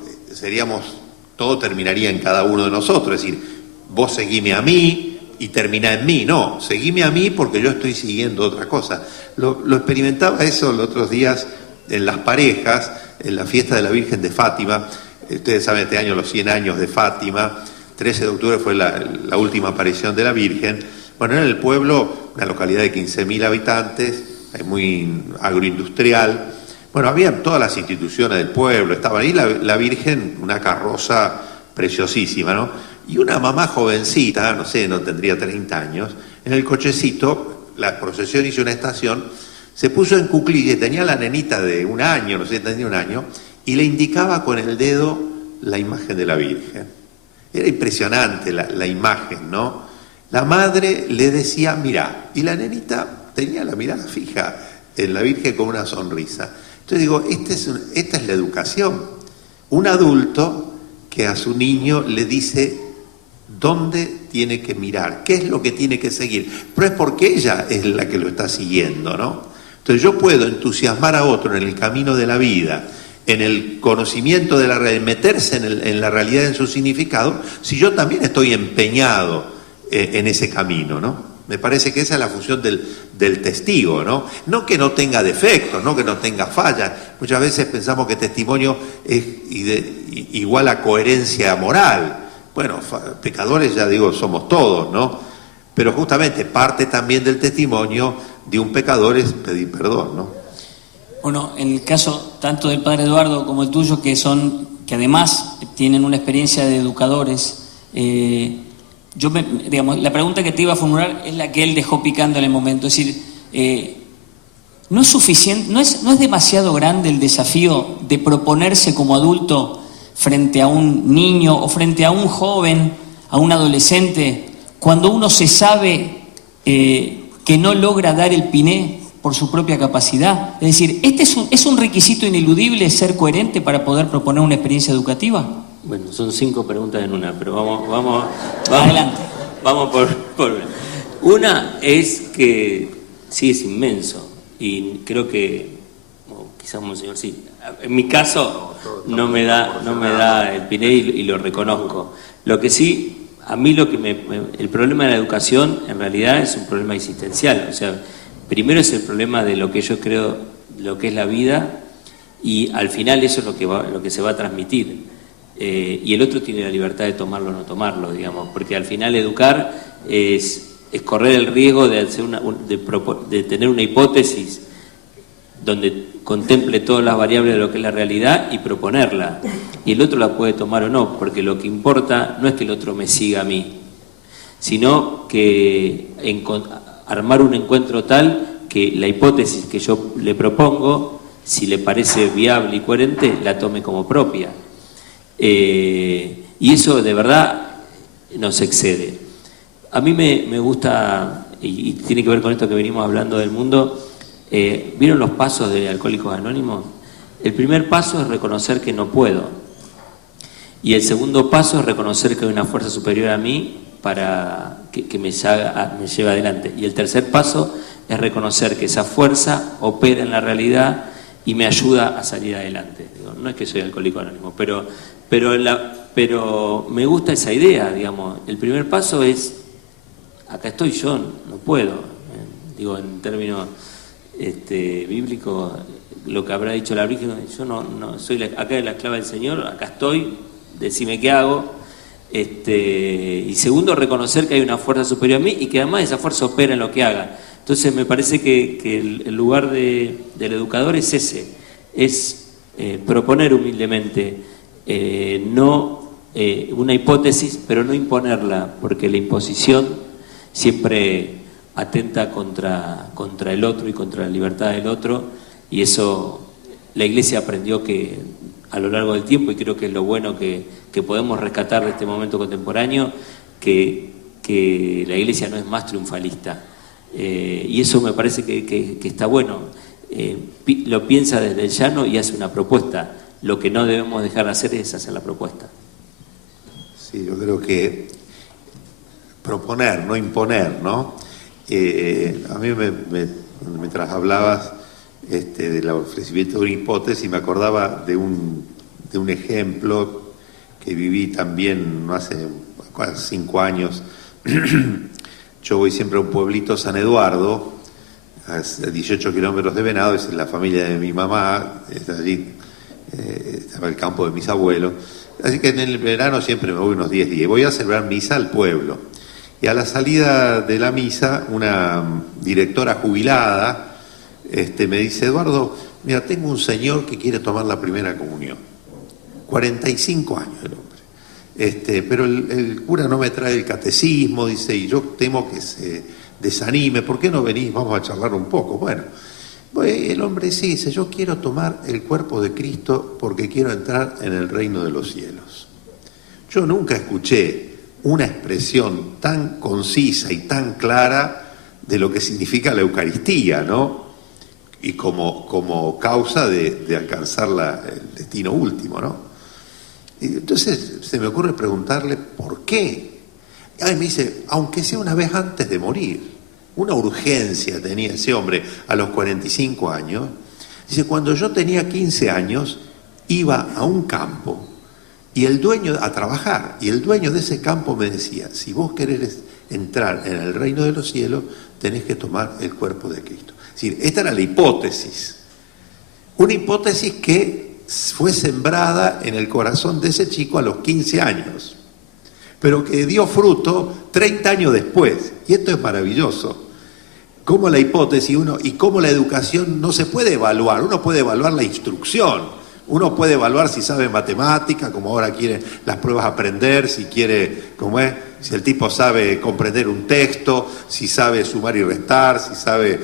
todo terminaría en cada uno de nosotros, es decir, vos seguime a mí y termina en mí. No, seguime a mí porque yo estoy siguiendo otra cosa. Lo experimentaba eso los otros días en las parejas, en la fiesta de la Virgen de Fátima. Ustedes saben, este año los 100 años de Fátima, 13 de octubre fue la última aparición de la Virgen. Bueno, en el pueblo una localidad de 15.000 habitantes, es muy agroindustrial. Bueno, había todas las instituciones del pueblo, estaba ahí la Virgen, una carroza preciosísima, ¿no? Y una mamá jovencita, no sé, no tendría 30 años, en el cochecito, la procesión hizo una estación, se puso en cuclillas, tenía la nenita de 1 año, no sé, tenía 1 año, y le indicaba con el dedo la imagen de la Virgen. Era impresionante la imagen, ¿no? La madre le decía, mirá, y la nenita tenía la mirada fija en la Virgen con una sonrisa. Entonces digo, esta es la educación. Un adulto que a su niño le dice dónde tiene que mirar, qué es lo que tiene que seguir, pero es porque ella es la que lo está siguiendo, ¿no? Entonces yo puedo entusiasmar a otro en el camino de la vida, en el conocimiento de la realidad, meterse en la realidad, en su significado, si yo también estoy empeñado en ese camino, ¿no? Me parece que esa es la función del testigo, ¿no? No que no tenga defectos, no que no tenga fallas. Muchas veces pensamos que testimonio es igual a coherencia moral. Bueno, pecadores, ya digo, somos todos, ¿no? Pero justamente parte también del testimonio de un pecador es pedir perdón, ¿no? Bueno, en el caso tanto del padre Eduardo como el tuyo, que además tienen una experiencia de educadores, la pregunta que te iba a formular es la que él dejó picando en el momento. Es decir, no es suficiente, no es demasiado grande el desafío de proponerse como adulto frente a un niño o frente a un joven, a un adolescente, cuando uno se sabe que no logra dar el piné por su propia capacidad. Es decir, ¿es un requisito ineludible ser coherente para poder proponer una experiencia educativa? Bueno, son 5 preguntas en una, pero vamos adelante. Vamos por una es que sí es inmenso y creo que quizás Monseñor sí. En mi caso no me da el piné y lo reconozco. Lo que sí, a mí el problema de la educación en realidad es un problema existencial. O sea, primero es el problema de lo que yo creo, lo que es la vida, y al final eso es lo que se va a transmitir. Y el otro tiene la libertad de tomarlo o no tomarlo, digamos, porque al final educar es correr el riesgo de tener una hipótesis donde contemple todas las variables de lo que es la realidad y proponerla. Y el otro la puede tomar o no, porque lo que importa no es que el otro me siga a mí, sino que armar un encuentro tal que la hipótesis que yo le propongo, si le parece viable y coherente, la tome como propia. Y eso de verdad nos excede. A mí me gusta, y tiene que ver con esto que venimos hablando del mundo. ¿Vieron los pasos de Alcohólicos Anónimos? El primer paso es reconocer que no puedo, y el segundo paso es reconocer que hay una fuerza superior a mí para que me lleve adelante, y el tercer paso es reconocer que esa fuerza opera en la realidad y me ayuda a salir adelante. Digo, no es que soy alcohólico anónimo, pero me gusta esa idea, digamos. El primer paso es, acá estoy yo, no puedo, digo en términos bíblicos, lo que habrá dicho la Virgen, yo no soy acá de la esclava del Señor, acá estoy, decime qué hago. Y segundo, reconocer que hay una fuerza superior a mí y que además esa fuerza opera en lo que haga. Entonces me parece que el lugar del educador es ese, es proponer humildemente, una hipótesis, pero no imponerla, porque la imposición siempre atenta contra el otro y contra la libertad del otro, y eso la Iglesia aprendió que a lo largo del tiempo, y creo que es lo bueno que podemos rescatar de este momento contemporáneo, que la Iglesia no es más triunfalista, y eso me parece que está bueno. Lo piensa desde el llano y hace una propuesta. Lo que no debemos dejar de hacer es hacer la propuesta. Sí, yo creo que proponer, no imponer, ¿no? A mí mientras hablabas del ofrecimiento de una hipótesis, me acordaba de un ejemplo que viví también no hace 5 años. Yo voy siempre a un pueblito, San Eduardo, a 18 kilómetros de Venado, es la familia de mi mamá, está allí, estaba el campo de mis abuelos, así que en el verano siempre me voy unos 10 días, voy a celebrar misa al pueblo. Y a la salida de la misa, una directora jubilada me dice: Eduardo, mira, tengo un señor que quiere tomar la primera comunión. 45 años el hombre. Pero el cura no me trae el catecismo, dice, y yo temo que se desanime. ¿Por qué no venís? Vamos a charlar un poco. Bueno, el hombre sí dice: yo quiero tomar el cuerpo de Cristo porque quiero entrar en el reino de los cielos. Yo nunca escuché una expresión tan concisa y tan clara de lo que significa la Eucaristía, ¿no? Y como causa de alcanzar el destino último, ¿no? Y entonces se me ocurre preguntarle ¿por qué? Y me dice: aunque sea una vez antes de morir. Una urgencia tenía ese hombre a los 45 años. Dice: cuando yo tenía 15 años iba a un campo y el dueño a trabajar, y el dueño de ese campo me decía: si vos querés entrar en el reino de los cielos, tenés que tomar el cuerpo de Cristo. Es decir, esta era la hipótesis. Una hipótesis que fue sembrada en el corazón de ese chico a los 15 años, pero que dio fruto 30 años después. Y esto es maravilloso. Cómo la hipótesis y cómo la educación no se puede evaluar. Uno puede evaluar la instrucción. Uno puede evaluar si sabe matemática, como ahora quieren las pruebas aprender, si quiere, si el tipo sabe comprender un texto, si sabe sumar y restar, si sabe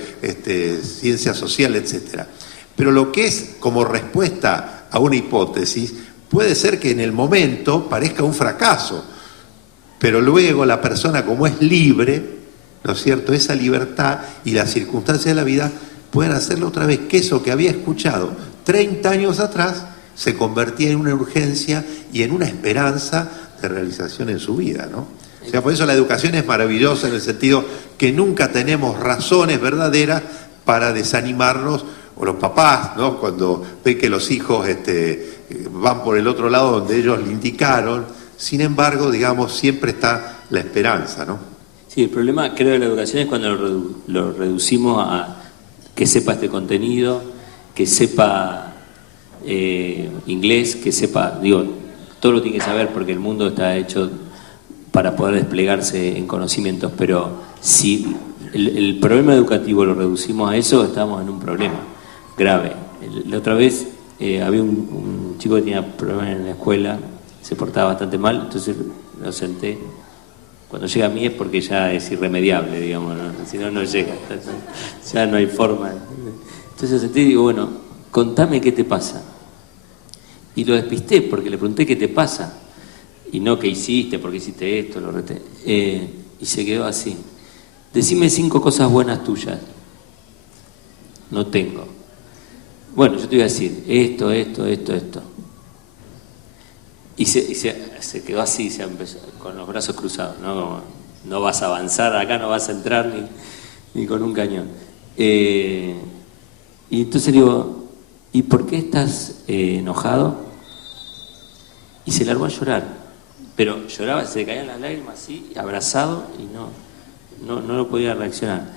ciencia social, etc. Pero lo que es como respuesta a una hipótesis, puede ser que en el momento parezca un fracaso, pero luego la persona, como es libre, ¿no es cierto?, esa libertad y las circunstancias de la vida pueden hacerlo otra vez, que eso que había escuchado 30 años atrás se convertía en una urgencia y en una esperanza de realización en su vida, ¿no? O sea, por eso la educación es maravillosa en el sentido que nunca tenemos razones verdaderas para desanimarnos, o los papás, ¿no?, cuando ven que los hijos van por el otro lado donde ellos le indicaron. Sin embargo, digamos, siempre está la esperanza, ¿no? Sí, el problema, creo, de la educación es cuando lo reducimos a que sepa este contenido, que sepa inglés, que sepa, todo lo tiene que saber porque el mundo está hecho para poder desplegarse en conocimientos, pero si el problema educativo lo reducimos a eso, estamos en un problema grave. La otra vez había un chico que tenía problemas en la escuela, se portaba bastante mal, entonces lo senté. Cuando llega a mí es porque ya es irremediable, digamos, ¿no? Si no, no llega, ya no hay forma. Entonces lo senté y digo: bueno, contame qué te pasa. Y lo despisté porque le pregunté qué te pasa. Y no qué hiciste, porque hiciste esto, lo reté. Y se quedó así. Decime 5 cosas buenas tuyas. No tengo. Bueno, yo te voy a decir esto. Y se quedó así, se empezó, con los brazos cruzados, ¿no? Como, no vas a avanzar acá, no vas a entrar ni con un cañón. Y entonces le digo: ¿y por qué estás enojado? Y se largó a llorar, pero lloraba, se le caían las lágrimas así, abrazado, y no lo podía reaccionar.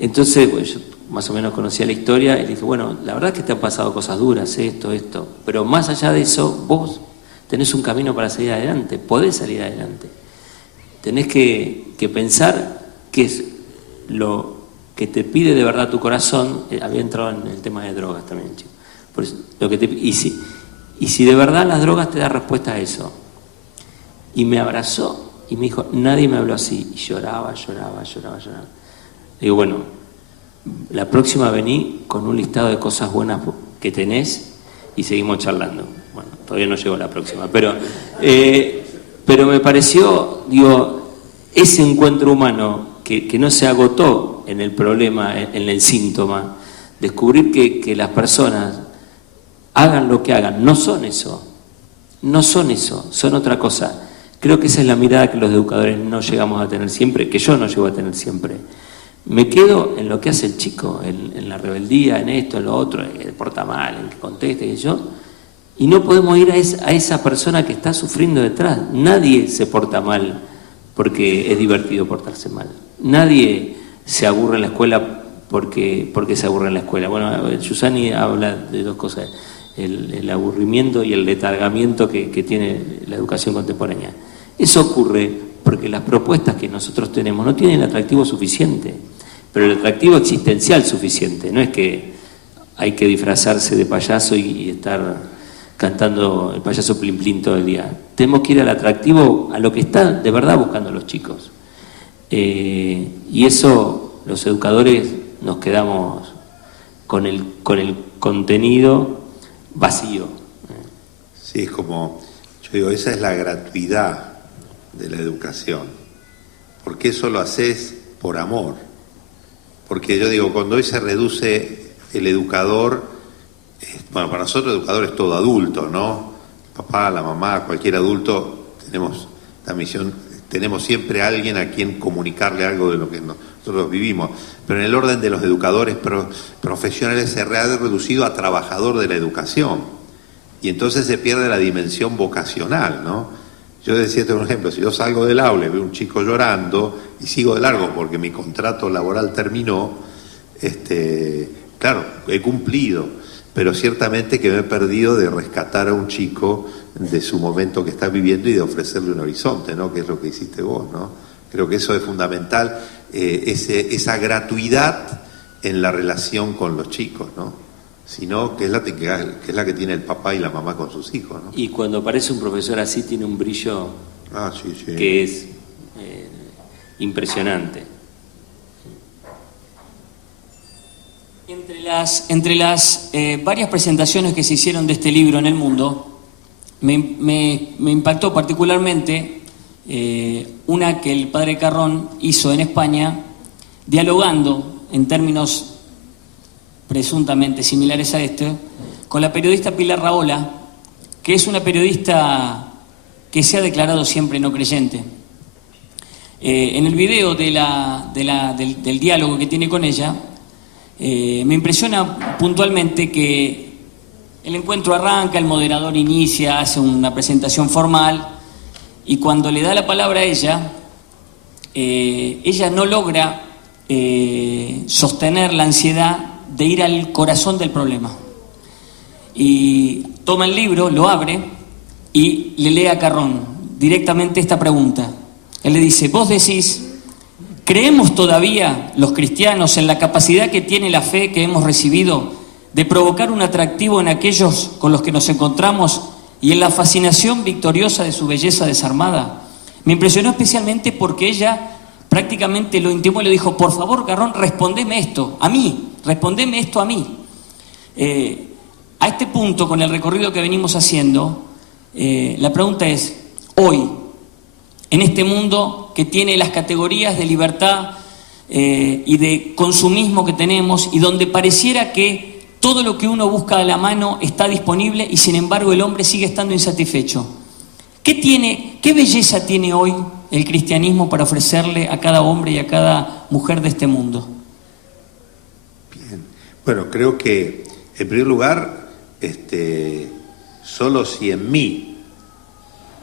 Entonces, pues, yo más o menos conocía la historia y le dije: bueno, la verdad es que te han pasado cosas duras, esto, pero más allá de eso, vos tenés un camino para salir adelante, podés salir adelante. Tenés que pensar qué es lo que te pide de verdad tu corazón. Había entrado en el tema de drogas también, chico. Por eso, y si de verdad las drogas te dan respuesta a eso. Y me abrazó y me dijo: nadie me habló así. Y lloraba. Digo: bueno, la próxima vení con un listado de cosas buenas que tenés y seguimos charlando. Bueno, todavía no llegó la próxima, pero me pareció, ese encuentro humano que no se agotó en el problema, en el síntoma, descubrir que las personas, hagan lo que hagan, no son eso, son otra cosa. Creo que esa es la mirada que los educadores no llegamos a tener siempre, que yo no llego a tener siempre. Me quedo en lo que hace el chico, en la rebeldía, en esto, en lo otro, en que se porta mal, en que conteste, y no podemos ir a esa persona que está sufriendo detrás. Nadie se porta mal porque es divertido portarse mal. Nadie se aburre en la escuela porque se aburre en la escuela. Bueno, Giussani habla de 2 cosas: el aburrimiento y el letargamiento que tiene la educación contemporánea. Eso ocurre porque las propuestas que nosotros tenemos no tienen el atractivo suficiente, pero el atractivo existencial suficiente. No es que hay que disfrazarse de payaso y estar cantando el payaso Plin Plin todo el día. Tenemos que ir al atractivo, a lo que están de verdad buscando los chicos. Y eso, los educadores nos quedamos con el contenido vacío. Sí, es como, yo digo, esa es la gratuidad de la educación, porque eso lo haces por amor, porque yo digo, cuando hoy se reduce el educador, bueno, para nosotros el educador es todo adulto, ¿no? El papá, la mamá, cualquier adulto, tenemos la misión, tenemos siempre a alguien a quien comunicarle algo de lo que nosotros vivimos, pero en el orden de los educadores profesionales se ha reducido a trabajador de la educación, y entonces se pierde la dimensión vocacional, ¿no? Yo decía, por ejemplo, si yo salgo del aula y veo un chico llorando y sigo de largo porque mi contrato laboral terminó, claro, he cumplido, pero ciertamente que me he perdido de rescatar a un chico de su momento que está viviendo y de ofrecerle un horizonte, ¿no? Que es lo que hiciste vos, ¿no? Creo que eso es fundamental, esa gratuidad en la relación con los chicos, ¿no? Sino que es la que tiene el papá y la mamá con sus hijos, ¿no? Y cuando aparece un profesor así tiene un brillo sí. que es impresionante. Entre las varias presentaciones que se hicieron de este libro en el mundo, me impactó particularmente una que el padre Carrón hizo en España, dialogando en términos presuntamente similares a este, con la periodista Pilar Rahola, que es una periodista que se ha declarado siempre no creyente. En el video del diálogo que tiene con ella, me impresiona puntualmente que el encuentro arranca, el moderador inicia, hace una presentación formal, y cuando le da la palabra a ella no logra sostener la ansiedad de ir al corazón del problema. Y toma el libro, lo abre y le lee a Carrón directamente esta pregunta. Él le dice, vos decís, ¿creemos todavía los cristianos en la capacidad que tiene la fe que hemos recibido de provocar un atractivo en aquellos con los que nos encontramos y en la fascinación victoriosa de su belleza desarmada? Me impresionó especialmente porque ella prácticamente lo intimó y le dijo, por favor, Carrón, respondeme esto a mí. A este punto, con el recorrido que venimos haciendo, la pregunta es, hoy, en este mundo que tiene las categorías de libertad y de consumismo que tenemos, y donde pareciera que todo lo que uno busca a la mano está disponible y sin embargo el hombre sigue estando insatisfecho, ¿qué belleza tiene hoy el cristianismo para ofrecerle a cada hombre y a cada mujer de este mundo? Bien. Bueno, creo que en primer lugar, solo si en mí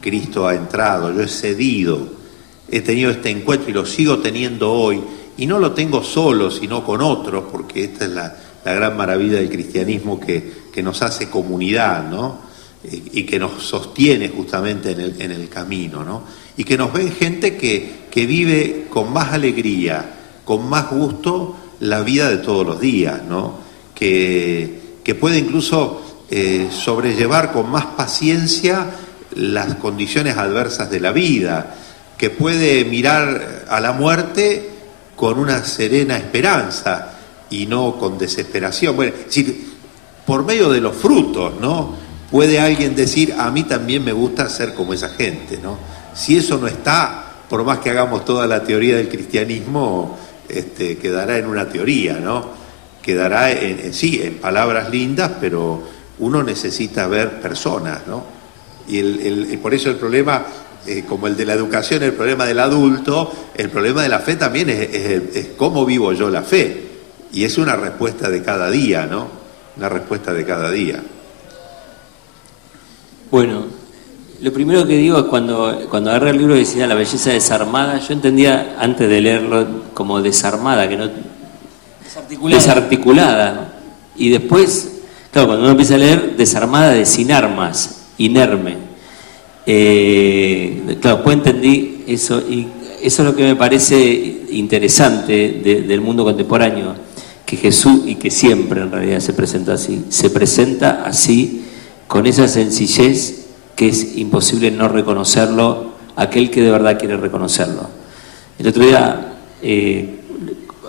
Cristo ha entrado, yo he cedido, he tenido este encuentro y lo sigo teniendo hoy, y no lo tengo solo, sino con otros, porque esta es la gran maravilla del cristianismo que nos hace comunidad, ¿no? Y que nos sostiene justamente en el camino, ¿no? Y que nos ven gente que vive con más alegría, con más gusto la vida de todos los días, ¿no? Que puede incluso sobrellevar con más paciencia las condiciones adversas de la vida, que puede mirar a la muerte con una serena esperanza y no con desesperación. Bueno, es decir, por medio de los frutos, ¿no? Puede alguien decir, a mí también me gusta ser como esa gente, ¿no? Si eso no está, por más que hagamos toda la teoría del cristianismo, quedará en una teoría, ¿no? Quedará en palabras lindas, pero uno necesita ver personas, ¿no? Y por eso el problema, como el de la educación, el problema del adulto, el problema de la fe también es cómo vivo yo la fe. Y es una respuesta de cada día, ¿no? Una respuesta de cada día. Bueno, lo primero que digo es cuando agarré el libro y decía la belleza desarmada, yo entendía antes de leerlo como desarmada, que no... Desarticulada. Y después, claro, cuando uno empieza a leer, desarmada de sin armas, inerme. claro, después entendí eso, y eso es lo que me parece interesante del mundo contemporáneo, que Jesús, y que siempre en realidad se presenta así, con esa sencillez que es imposible no reconocerlo, aquel que de verdad quiere reconocerlo. El otro día,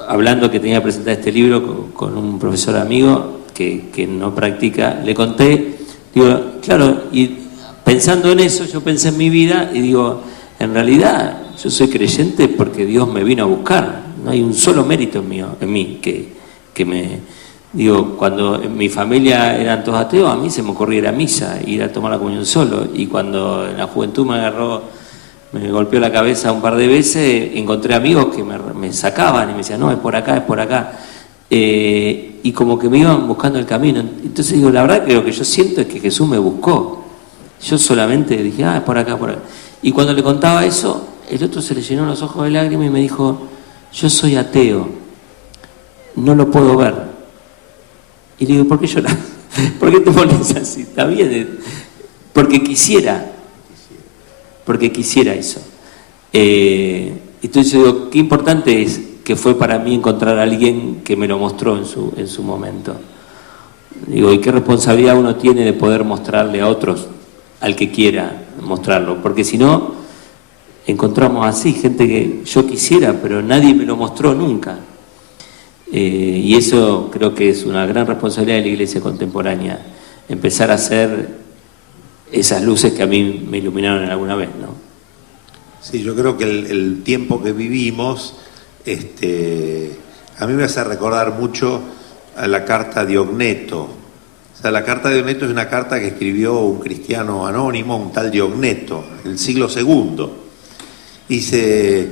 hablando que tenía que presentar este libro con un profesor amigo que no practica, le conté, digo, claro, y pensando en eso, yo pensé en mi vida y digo, en realidad yo soy creyente porque Dios me vino a buscar, no hay un solo mérito en mí que me... Digo, cuando en mi familia eran todos ateos, a mí se me ocurría ir a misa, ir a tomar la comunión solo, y cuando en la juventud me golpeó la cabeza un par de veces, encontré amigos que me sacaban y me decían, no, es por acá, y como que me iban buscando el camino. Entonces digo, la verdad que lo que yo siento es que Jesús me buscó, yo solamente dije, es por acá. Y cuando le contaba eso, el otro se le llenó los ojos de lágrimas y me dijo, yo soy ateo, no lo puedo ver. Y le digo, ¿por qué lloras? ¿Por qué te pones así? Está bien, porque quisiera eso. Entonces yo digo, qué importante es que fue para mí encontrar a alguien que me lo mostró en su momento. Digo, ¿y qué responsabilidad uno tiene de poder mostrarle a otros, al que quiera mostrarlo? Porque si no, encontramos así, gente que yo quisiera, pero nadie me lo mostró nunca. Y eso creo que es una gran responsabilidad de la Iglesia contemporánea, empezar a hacer esas luces que a mí me iluminaron alguna vez, ¿no? Sí, yo creo que el tiempo que vivimos, a mí me hace recordar mucho a la carta de Diogneto. O sea, la carta de Diogneto es una carta que escribió un cristiano anónimo, un tal Diogneto, en el siglo II. Dice,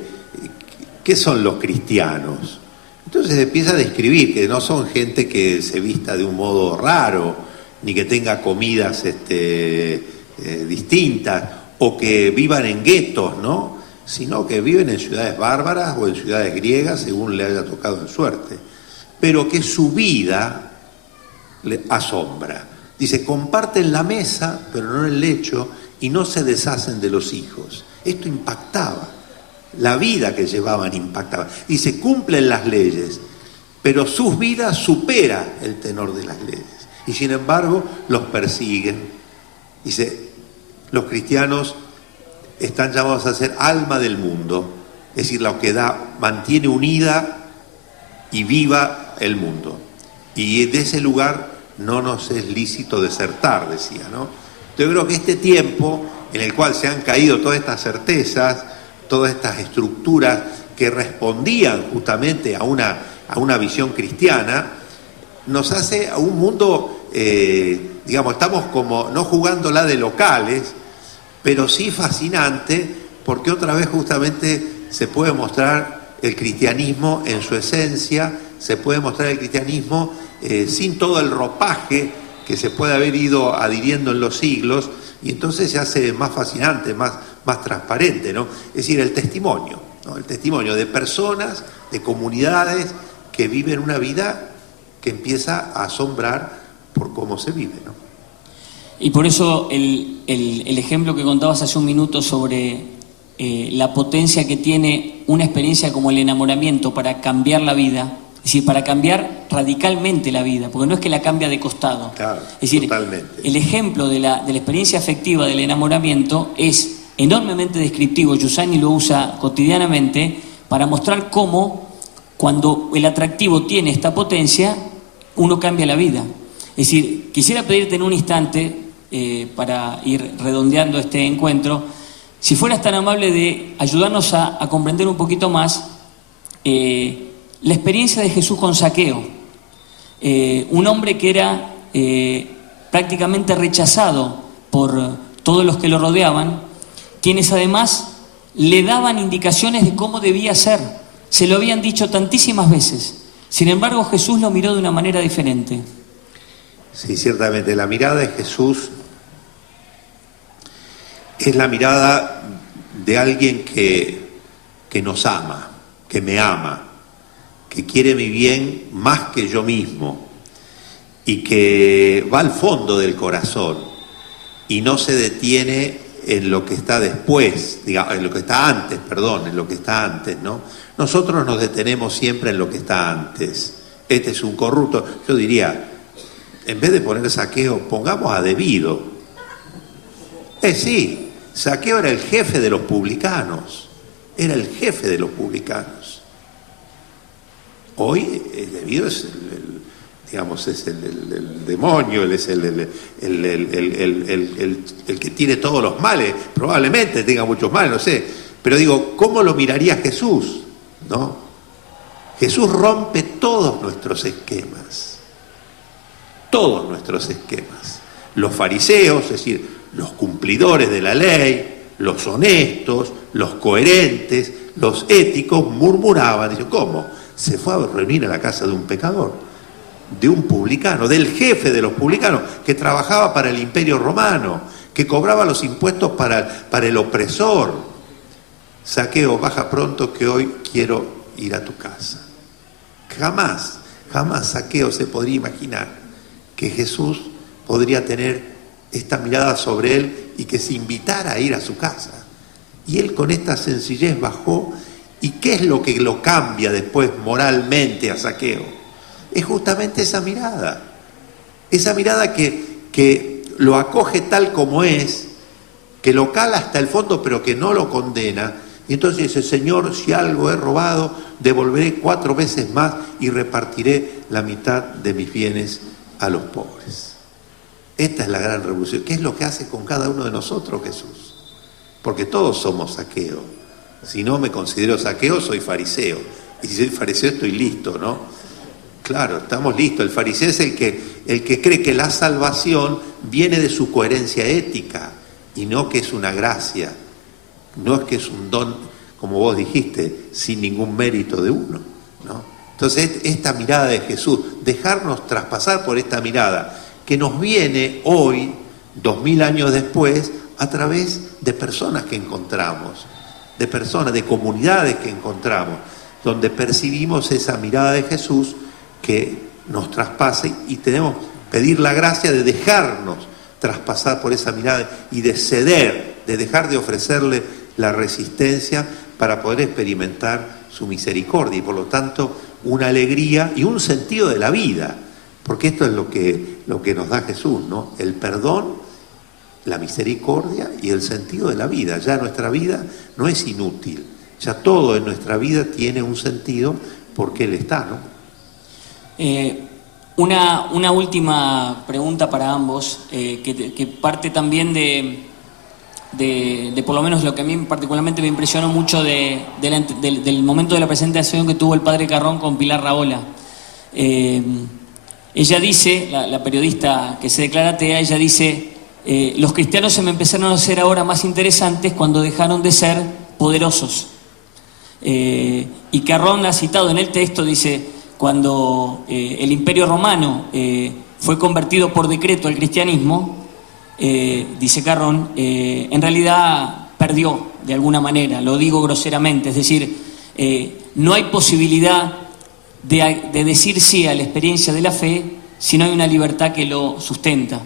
¿qué son los cristianos? Entonces empieza a describir que no son gente que se vista de un modo raro, ni que tenga comidas distintas, o que vivan en guetos, ¿no? Sino que viven en ciudades bárbaras o en ciudades griegas, según le haya tocado en suerte. Pero que su vida le asombra. Dice, comparten la mesa, pero no el lecho, y no se deshacen de los hijos. Esto impactaba. La vida que llevaban impactaba. Dice, cumplen las leyes, pero sus vidas supera el tenor de las leyes. Y sin embargo, los persiguen. Dice, los cristianos están llamados a ser alma del mundo, es decir, lo que mantiene unida y viva el mundo. Y de ese lugar no nos es lícito desertar, decía, ¿no? Yo creo que este tiempo en el cual se han caído todas estas certezas, todas estas estructuras que respondían justamente a una visión cristiana, nos hace a un mundo, estamos como no jugándola de locales, pero sí fascinante, porque otra vez justamente se puede mostrar el cristianismo en su esencia, se puede mostrar el cristianismo sin todo el ropaje que se puede haber ido adhiriendo en los siglos, y entonces se hace más fascinante, más transparente, ¿no? Es decir, el testimonio, ¿no? El testimonio de personas, de comunidades que viven una vida que empieza a asombrar por cómo se vive, ¿no? Y por eso el ejemplo que contabas hace un minuto sobre la potencia que tiene una experiencia como el enamoramiento para cambiar la vida, es decir, para cambiar radicalmente la vida, porque no es que la cambia de costado. Claro, es decir, totalmente. El ejemplo de la experiencia afectiva del enamoramiento es enormemente descriptivo. Giussani lo usa cotidianamente para mostrar cómo, cuando el atractivo tiene esta potencia, uno cambia la vida. Es decir, quisiera pedirte en un instante, para ir redondeando este encuentro, si fueras tan amable de ayudarnos a comprender un poquito más la experiencia de Jesús con Zaqueo, un hombre que era prácticamente rechazado por todos los que lo rodeaban, quienes además le daban indicaciones de cómo debía ser. Se lo habían dicho tantísimas veces. Sin embargo, Jesús lo miró de una manera diferente. Sí, ciertamente, la mirada de Jesús es la mirada de alguien que nos ama, que me ama, que quiere mi bien más que yo mismo y que va al fondo del corazón y no se detiene en lo que está después, digamos, en lo que está antes, perdón, en lo que está antes, ¿no? Nosotros nos detenemos siempre en lo que está antes. Este es un corrupto. Yo diría, en vez de poner Zaqueo, pongamos a debido. Sí, Zaqueo era el jefe de los publicanos. Era el jefe de los publicanos. Hoy debido es digamos, es el demonio, él es el que tiene todos los males, probablemente tenga muchos males, no sé. Pero digo, ¿cómo lo miraría Jesús? ¿No? Jesús rompe todos nuestros esquemas. Todos nuestros esquemas. Los fariseos, es decir, los cumplidores de la ley, los honestos, los coherentes, los éticos, murmuraban, dicen, ¿cómo? Se fue a reunir a la casa de un pecador, de un publicano, del jefe de los publicanos, que trabajaba para el Imperio Romano, que cobraba los impuestos para el opresor. Zaqueo, baja pronto que hoy quiero ir a tu casa. Jamás Zaqueo se podría imaginar que Jesús podría tener esta mirada sobre él y que se invitara a ir a su casa. Y él con esta sencillez bajó. ¿Y qué es lo que lo cambia después moralmente a Zaqueo? Es justamente esa mirada que lo acoge tal como es, que lo cala hasta el fondo pero que no lo condena. Y entonces dice, Señor, si algo he robado, devolveré 4 veces más y repartiré la mitad de mis bienes a los pobres. Esta es la gran revolución. ¿Qué es lo que hace con cada uno de nosotros Jesús? Porque todos somos Zaqueo. Si no me considero Zaqueo, soy fariseo. Y si soy fariseo, estoy listo, ¿no? Claro, estamos listos. El fariseo es el que cree que la salvación viene de su coherencia ética y no que es una gracia. No es que es un don, como vos dijiste, sin ningún mérito de uno, ¿no? Entonces, esta mirada de Jesús, dejarnos traspasar por esta mirada que nos viene hoy, 2000 años después, a través de personas que encontramos, de personas, de comunidades que encontramos, donde percibimos esa mirada de Jesús que nos traspase y tenemos que pedir la gracia de dejarnos traspasar por esa mirada y de ceder, de dejar de ofrecerle la resistencia para poder experimentar su misericordia y por lo tanto una alegría y un sentido de la vida, porque esto es lo que nos da Jesús, ¿no? El perdón, la misericordia y el sentido de la vida. Ya nuestra vida no es inútil, ya todo en nuestra vida tiene un sentido porque Él está, ¿no? Una última pregunta para ambos, que parte también de por lo menos lo que a mí particularmente me impresionó mucho del momento de la presentación que tuvo el padre Carrón con Pilar Rahola. Ella dice, la periodista que se declara atea, ella dice, los cristianos se me empezaron a hacer ahora más interesantes cuando dejaron de ser poderosos. Y Carrón ha citado en el texto, dice, cuando el Imperio Romano fue convertido por decreto al cristianismo, dice Carrón, en realidad perdió de alguna manera, lo digo groseramente, es decir, no hay posibilidad de decir sí a la experiencia de la fe si no hay una libertad que lo sustenta.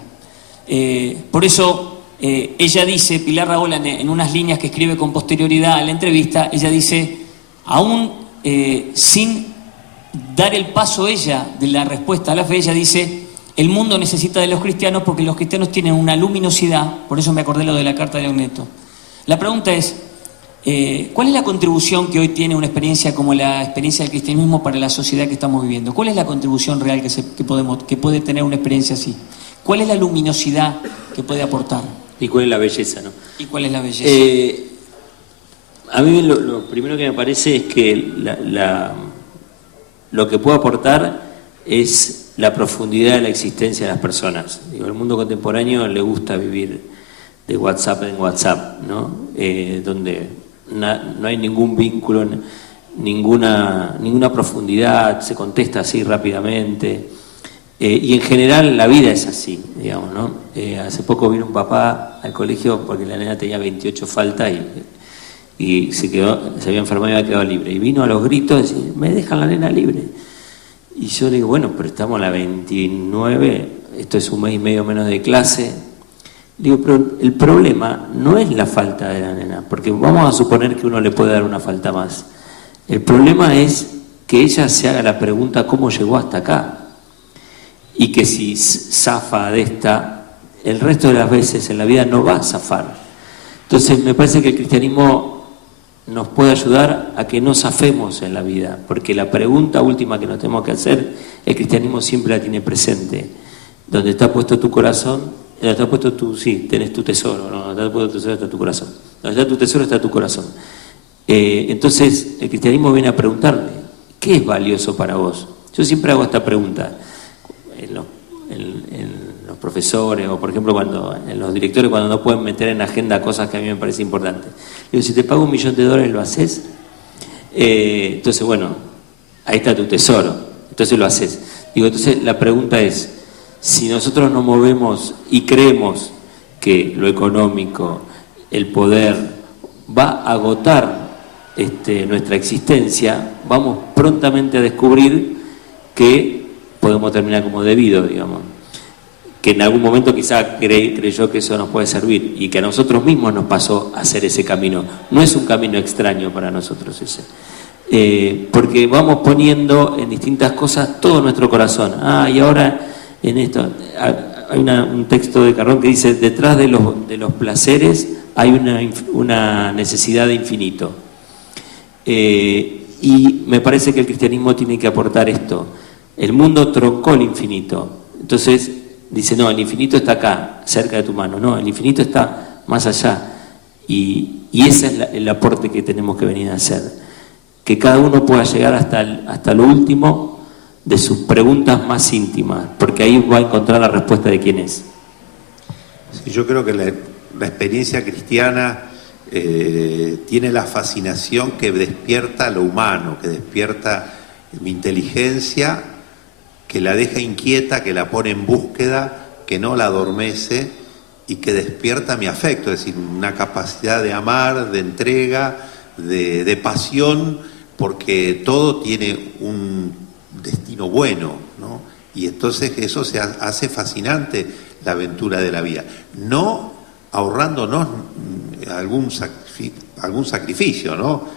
Por eso ella dice, Pilar Rahola, en unas líneas que escribe con posterioridad a la entrevista, ella dice, aún sin dar el paso ella de la respuesta a la fe, ella dice, el mundo necesita de los cristianos porque los cristianos tienen una luminosidad, por eso me acordé lo de la carta de Ogneto. La pregunta es, ¿cuál es la contribución que hoy tiene una experiencia como la experiencia del cristianismo para la sociedad que estamos viviendo? ¿Cuál es la contribución real que puede tener una experiencia así? ¿Cuál es la luminosidad que puede aportar? ¿Y cuál es la belleza, no? ¿Y cuál es la belleza? A mí lo primero que me parece es que lo que puede aportar es la profundidad de la existencia de las personas. Digo, el mundo contemporáneo le gusta vivir de WhatsApp en WhatsApp, ¿no? Donde no hay ningún vínculo, ninguna profundidad, se contesta así rápidamente. Y en general la vida es así, digamos, ¿no? Hace poco vino un papá al colegio porque la nena tenía 28 faltas y se había enfermado y había quedado libre. Y vino a los gritos y decía, ¿me dejan la nena libre? Y yo le digo, bueno, pero estamos a la 29, esto es un mes y medio menos de clase, Digo, pero el problema no es la falta de la nena, porque vamos a suponer que uno le puede dar una falta más. El problema es que ella se haga la pregunta cómo llegó hasta acá, y que si zafa de esta, el resto de las veces en la vida no va a zafar. Entonces me parece que el cristianismo nos puede ayudar a que no zafemos en la vida, porque la pregunta última que nos tenemos que hacer, el cristianismo siempre la tiene presente. Donde está puesto tu corazón, donde está puesto tu, sí, tenés tu tesoro, ¿no? Donde está puesto tu tesoro está tu corazón. Donde está tu tesoro está tu corazón. Entonces el cristianismo viene a preguntarle, ¿qué es valioso para vos? Yo siempre hago esta pregunta en los profesores, o por ejemplo en los directores, cuando no pueden meter en agenda cosas que a mí me parecen importantes. Digo, si te pago $1 millón, ¿lo haces? Entonces, bueno, ahí está tu tesoro, entonces lo haces. Digo, entonces la pregunta es, si nosotros nos movemos y creemos que lo económico, el poder, va a agotar nuestra existencia, vamos prontamente a descubrir que podemos terminar como debido, digamos. Que en algún momento quizá creyó que eso nos puede servir, y que a nosotros mismos nos pasó a hacer ese camino. No es un camino extraño para nosotros ese. Porque vamos poniendo en distintas cosas todo nuestro corazón. Y ahora en esto hay un texto de Carrón que dice, detrás de los placeres hay una necesidad de infinito. Y me parece que el cristianismo tiene que aportar esto. El mundo troncó el infinito. Entonces dice, no, el infinito está acá, cerca de tu mano. No, el infinito está más allá. Y ese es el aporte que tenemos que venir a hacer. Que cada uno pueda llegar hasta lo último de sus preguntas más íntimas, porque ahí va a encontrar la respuesta de quién es. Sí, yo creo que la experiencia cristiana tiene la fascinación que despierta lo humano, que despierta mi inteligencia, que la deja inquieta, que la pone en búsqueda, que no la adormece y que despierta mi afecto, es decir, una capacidad de amar, de entrega, de pasión, porque todo tiene un destino bueno, ¿no? Y entonces eso se hace fascinante la aventura de la vida, no ahorrándonos algún sacrificio, ¿no?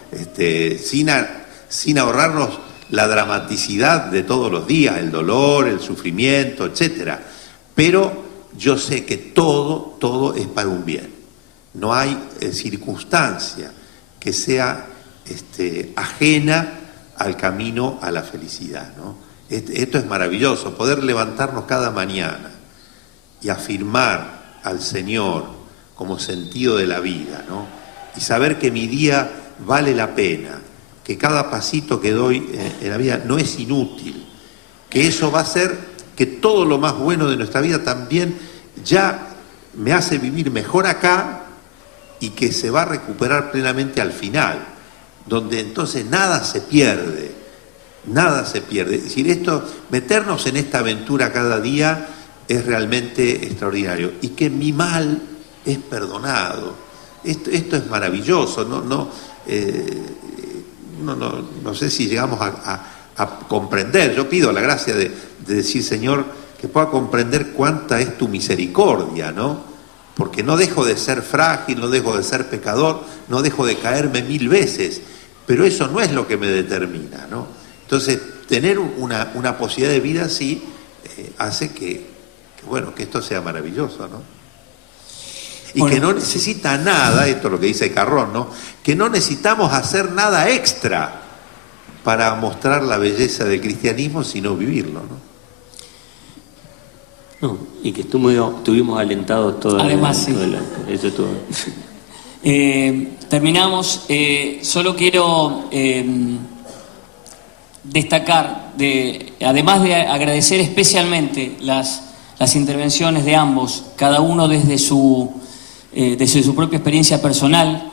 Sin ahorrarnos la dramaticidad de todos los días, el dolor, el sufrimiento, etcétera. Pero yo sé que todo es para un bien. No hay circunstancia que sea ajena al camino a la felicidad, ¿no? Esto es maravilloso, poder levantarnos cada mañana y afirmar al Señor como sentido de la vida, ¿no? Y saber que mi día vale la pena, que cada pasito que doy en la vida no es inútil, que eso va a hacer que todo lo más bueno de nuestra vida también ya me hace vivir mejor acá y que se va a recuperar plenamente al final, donde entonces nada se pierde. Es decir, meternos en esta aventura cada día es realmente extraordinario, y que mi mal es perdonado. Esto es maravilloso, no sé si llegamos a comprender. Yo pido la gracia de decir, Señor, que pueda comprender cuánta es tu misericordia, ¿no? Porque no dejo de ser frágil, no dejo de ser pecador, no dejo de caerme 1000 veces, pero eso no es lo que me determina, ¿no? Entonces, tener una posibilidad de vida así hace que esto sea maravilloso, ¿no? Y bueno, que no necesita nada, esto es lo que dice Carrón, ¿no? Que no necesitamos hacer nada extra para mostrar la belleza del cristianismo, sino vivirlo, ¿no? No, y que estuvimos alentados toda Además, eso todo. Terminamos. Solo quiero destacar, además de agradecer especialmente las intervenciones de ambos, cada uno desde su propia experiencia personal,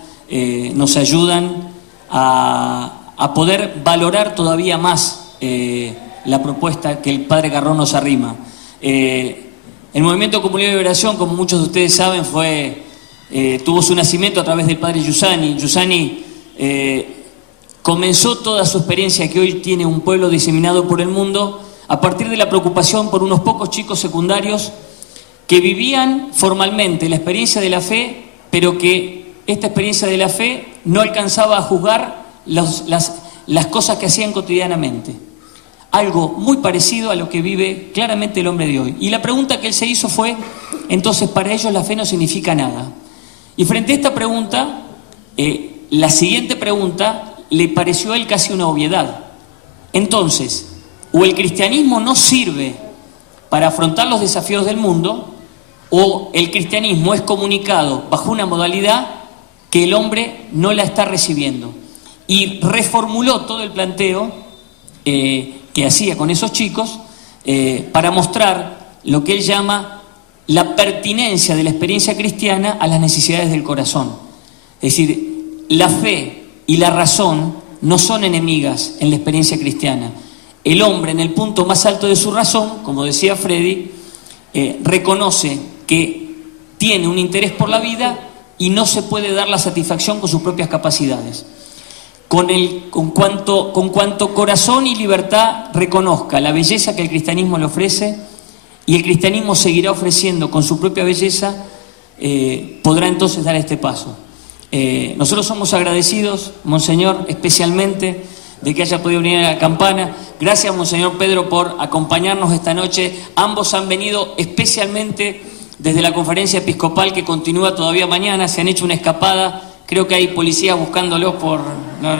nos ayudan a poder valorar todavía más la propuesta que el Padre Carrón nos arrima. El Movimiento Comunidad de Liberación, como muchos de ustedes saben, tuvo su nacimiento a través del Padre Giussani. Giussani comenzó toda su experiencia que hoy tiene un pueblo diseminado por el mundo a partir de la preocupación por unos pocos chicos secundarios que vivían formalmente la experiencia de la fe, pero que esta experiencia de la fe no alcanzaba a juzgar las cosas que hacían cotidianamente. Algo muy parecido a lo que vive claramente el hombre de hoy. Y la pregunta que él se hizo fue, entonces para ellos la fe no significa nada. Y frente a esta pregunta, la siguiente pregunta le pareció a él casi una obviedad. Entonces, o el cristianismo no sirve para afrontar los desafíos del mundo, o el cristianismo es comunicado bajo una modalidad que el hombre no la está recibiendo. Y reformuló todo el planteo que hacía con esos chicos para mostrar lo que él llama la pertinencia de la experiencia cristiana a las necesidades del corazón. Es decir, la fe y la razón no son enemigas en la experiencia cristiana. El hombre, en el punto más alto de su razón, como decía Freddy, reconoce que tiene un interés por la vida y no se puede dar la satisfacción con sus propias capacidades. Con cuanto corazón y libertad reconozca la belleza que el cristianismo le ofrece, y el cristianismo seguirá ofreciendo con su propia belleza, podrá entonces dar este paso. Nosotros somos agradecidos, Monseñor, especialmente de que haya podido venir a la campana. Gracias, Monseñor Pedro, por acompañarnos esta noche. Ambos han venido especialmente desde la conferencia episcopal que continúa todavía mañana. Se han hecho una escapada. Creo que hay policías buscándolos por... No.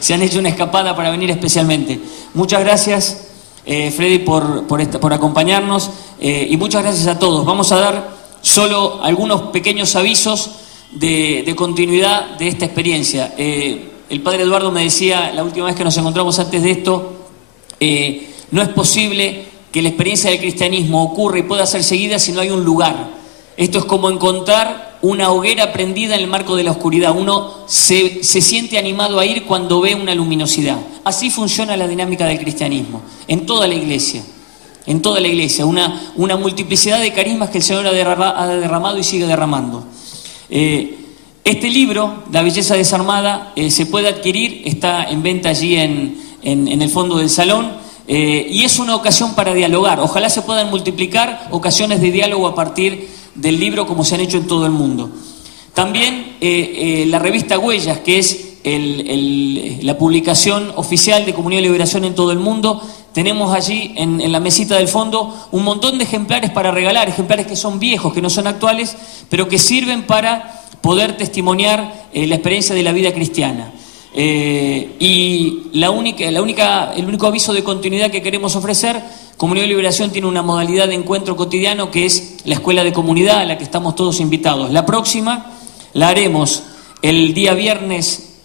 Se han hecho una escapada para venir especialmente. Muchas gracias, Freddy, por acompañarnos, y muchas gracias a todos. Vamos a dar solo algunos pequeños avisos de continuidad de esta experiencia. El padre Eduardo me decía la última vez que nos encontramos antes de esto, no es posible que la experiencia del cristianismo ocurra y pueda ser seguida si no hay un lugar. Esto es como encontrar una hoguera prendida en el marco de la oscuridad. Uno se siente animado a ir cuando ve una luminosidad. Así funciona la dinámica del cristianismo, en toda la iglesia. En toda la iglesia, una multiplicidad de carismas que el Señor ha derramado y sigue derramando. Este libro, La belleza desarmada, se puede adquirir, está en venta allí en el fondo del salón, y es una ocasión para dialogar. Ojalá se puedan multiplicar ocasiones de diálogo a partir del libro como se han hecho en todo el mundo. También la revista Huellas, que es la publicación oficial de Comunidad de Liberación en todo el mundo. Tenemos allí en la mesita del fondo un montón de ejemplares para regalar, ejemplares que son viejos, que no son actuales, pero que sirven para poder testimoniar la experiencia de la vida cristiana. Y el único aviso de continuidad que queremos ofrecer: Comunidad de Liberación tiene una modalidad de encuentro cotidiano que es la escuela de comunidad, a la que estamos todos invitados. La próxima la haremos el día viernes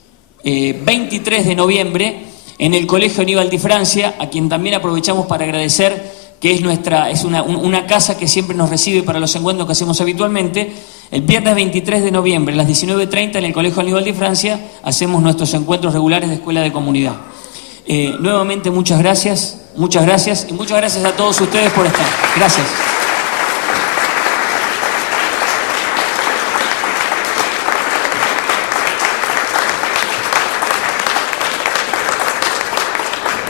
23 de noviembre en el Colegio Aníbal Di Francia, a quien también aprovechamos para agradecer, que es una casa que siempre nos recibe para los encuentros que hacemos habitualmente. El viernes 23 de noviembre a las 19:30 en el Colegio Aníbal Di Francia hacemos nuestros encuentros regulares de escuela de comunidad. Nuevamente muchas gracias y muchas gracias a todos ustedes por estar. Gracias.